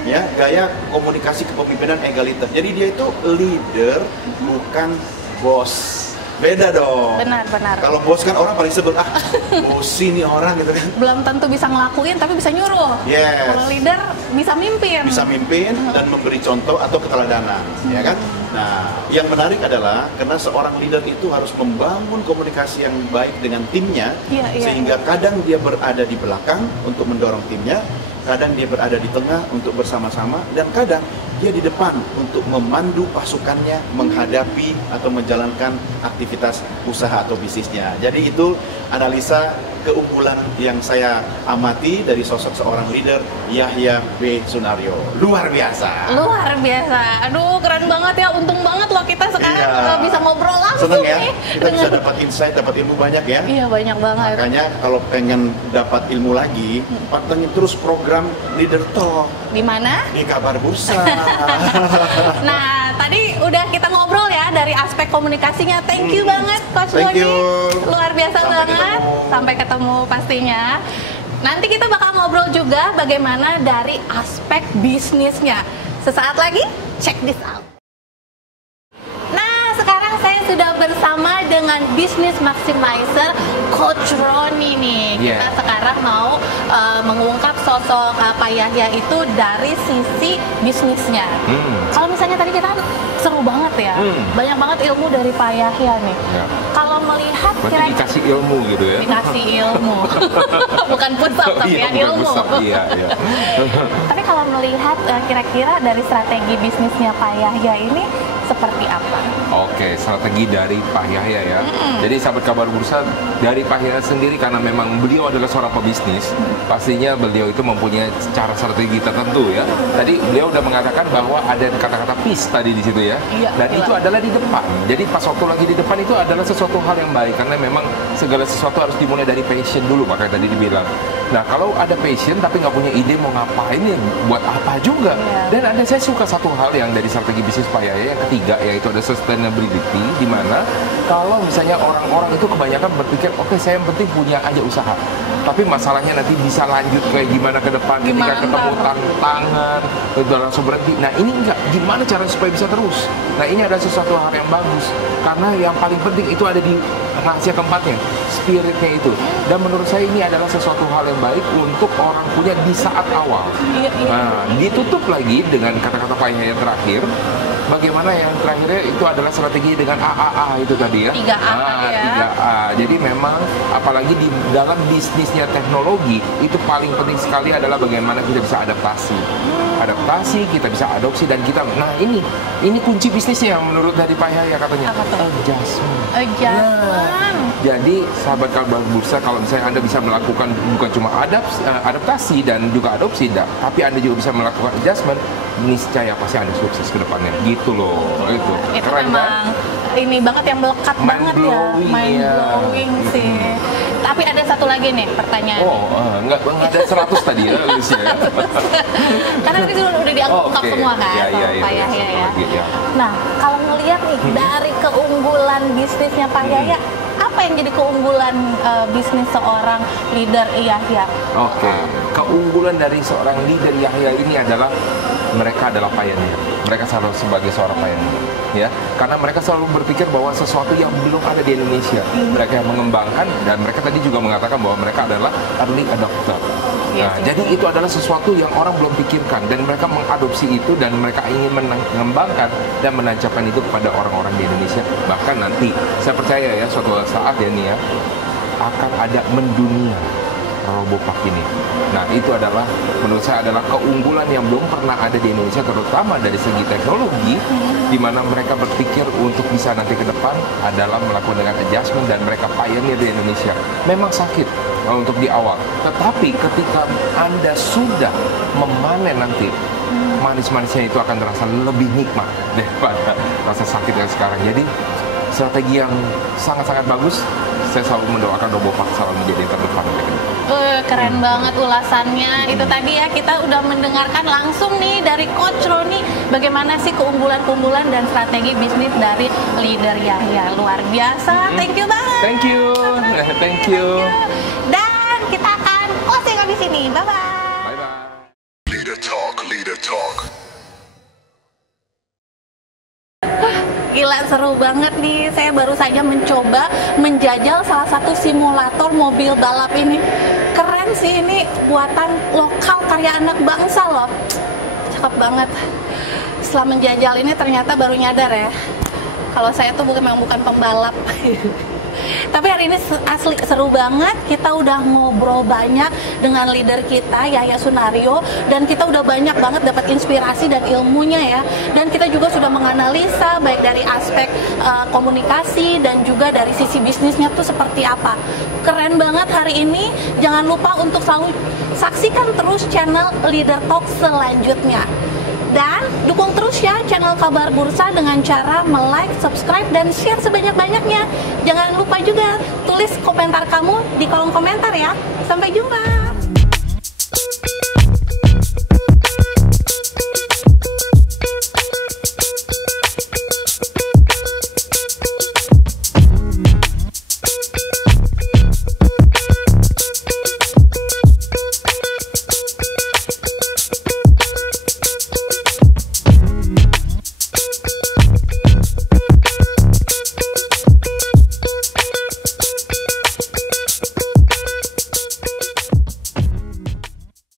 ya, gaya komunikasi kepemimpinan egaliter. Jadi dia itu leader, bukan bos. Beda dong. Benar. Kalau bos kan orang paling sebel, bosi nih orang gitu kan. Belum tentu bisa ngelakuin, tapi bisa nyuruh. Yes. Kalau leader bisa mimpin. Bisa mimpin dan memberi contoh atau keteladanan, ya kan? Nah, yang menarik adalah karena seorang leader itu harus membangun komunikasi yang baik dengan timnya, sehingga kadang dia berada di belakang untuk mendorong timnya, kadang dia berada di tengah untuk bersama-sama, dan kadang dia di depan untuk memandu pasukannya menghadapi atau menjalankan aktivitas usaha atau bisnisnya. Jadi itu analisa keunggulan yang saya amati dari sosok seorang leader Yahya B. Sunaryo. Luar biasa. Luar biasa. Aduh, keren banget ya. Untung banget loh kita sekarang bisa ngobrol langsung. Seneng ya? Nih. Kita bisa dapat insight, dapat ilmu banyak ya. Iya, banyak banget. Makanya kalau pengen dapat ilmu lagi, pantengin terus program Leader Talk. Di mana? Di Kabar Bursa. Nah, tadi udah kita ngobrol ya dari aspek komunikasinya. Thank you banget Coach Boni. Luar biasa banget. Sampai ketemu pastinya. Nanti kita bakal ngobrol juga bagaimana dari aspek bisnisnya. Sesaat lagi, check this out. Nah, sekarang saya sudah bersama dengan Business Maximizer Coach Roni nih. Kita sekarang mau mengungkap sosok Pak Yahya itu dari sisi bisnisnya. Kalau misalnya tadi kita seru banget ya, banyak banget ilmu dari Pak Yahya nih. Kalau melihat berarti dikasih ilmu gitu ya? Dikasih ilmu, bukan pusat tapi ya ilmu. Iya. Tapi kalau melihat kira-kira dari strategi bisnisnya Pak Yahya ini seperti apa? Oke, strategi dari Pak Yahya ya. Jadi sahabat Kabar Bursa, dari Pak Yahya sendiri karena memang beliau adalah seorang pebisnis, pastinya beliau itu mempunyai cara strategi tertentu ya. Tadi beliau udah mengatakan bahwa ada kata-kata peace tadi di situ ya. Dan itu adalah di depan. Jadi pas waktu lagi di depan itu adalah sesuatu hal yang baik karena memang segala sesuatu harus dimulai dari passion dulu, makanya tadi dibilang. Nah, kalau ada passion tapi nggak punya ide mau ngapain ya buat apa juga. Dan saya suka satu hal yang dari strategi bisnis Pak Yahya yang ketiga, yaitu ada sustainability, di mana kalau misalnya orang-orang itu kebanyakan berpikir oke, saya yang penting punya aja usaha, tapi masalahnya nanti bisa lanjut kayak gimana ke depan ketika ketemu tantangan itu langsung berhenti. Nah, ini enggak, gimana cara supaya bisa terus. Nah, ini ada sesuatu hal yang bagus karena yang paling penting itu ada di rahasia keempatnya, spiritnya itu. Dan menurut saya ini adalah sesuatu hal yang baik untuk orang punya di saat awal. Nah, ditutup lagi dengan kata-kata Pak Yahya yang terakhir. Bagaimana yang terakhirnya itu adalah strategi dengan AAA itu tadi ya. 3A ya. 3A. Jadi memang apalagi di dalam bisnisnya teknologi itu paling penting sekali adalah bagaimana kita bisa adaptasi. Adaptasi, kita bisa adopsi dan kita. Nah, ini kunci bisnisnya menurut dari Pak Yahya katanya. Adjustment. Jadi sahabat Kabar Bursa, kalau misalnya Anda bisa melakukan bukan cuma adaptasi dan juga adopsi, tapi Anda juga bisa melakukan adjustment, niscaya pasti Anda sukses ke depannya. Gitu loh. Itu keren memang kan? Ini banget yang melekat banget ya. Mind blowing sih. Tapi ada satu lagi nih pertanyaan. Enggak ada 100 tadi ya, Lucia. Karena ini udah diungkap semua kan Pak Yahya ya. Nah, kalau ngelihat nih dari keunggulan bisnisnya Pak Yahya, apa yang jadi keunggulan bisnis seorang leader Yahya? Keunggulan dari seorang leader Yahya ini adalah mereka adalah pioneer. Mereka selalu sebagai seorang pioneer, ya, karena mereka selalu berpikir bahwa sesuatu yang belum ada di Indonesia, mereka yang mengembangkan, dan mereka tadi juga mengatakan bahwa mereka adalah early adopter. Nah, jadi itu adalah sesuatu yang orang belum pikirkan dan mereka mengadopsi itu dan mereka ingin mengembangkan dan menancapkan itu kepada orang-orang di Indonesia. Bahkan nanti saya percaya ya suatu saat ya nih ya akan ada mendunia RoboPark ini. Nah, itu adalah menurut saya adalah keunggulan yang belum pernah ada di Indonesia, terutama dari segi teknologi, di mana mereka berpikir untuk bisa nanti ke depan adalah melakukan dengan adjustment dan mereka pioneer di Indonesia. Memang sakit untuk di awal, tetapi ketika Anda sudah memanen nanti, manis-manisnya itu akan terasa lebih nikmat daripada rasa sakit yang sekarang. Jadi strategi yang sangat-sangat bagus. Saya selalu mendoakan RoboPark selalu menjadi yang terdepan. Keren banget ulasannya. Itu tadi ya kita udah mendengarkan langsung nih dari Coach Roni bagaimana sih keunggulan-keunggulan dan strategi bisnis dari leader Yahya. Luar biasa. Thank you banget. Thank you. Thank you. Dan kita akan closing di sini. Bye bye. Bye bye. Leader Talk, Leader Talk. Gila, seru banget nih. Saya baru saja mencoba menjajal salah satu simulator mobil balap ini. Keren sih, ini buatan lokal karya anak bangsa loh. Cakep banget. Setelah menjajal ini ternyata baru nyadar ya, kalau saya tuh memang bukan pembalap. Tapi hari ini asli seru banget. Kita udah ngobrol banyak dengan leader kita Yahya Sunario, dan kita udah banyak banget dapat inspirasi dan ilmunya ya. Dan kita juga sudah menganalisa baik dari aspek komunikasi dan juga dari sisi bisnisnya tuh seperti apa. Keren banget hari ini. Jangan lupa untuk selalu saksikan terus channel Leader Talk selanjutnya. Dan dukung terus ya channel Kabar Bursa dengan cara like, subscribe, dan share sebanyak-banyaknya. Jangan lupa juga tulis komentar kamu di kolom komentar ya. Sampai jumpa.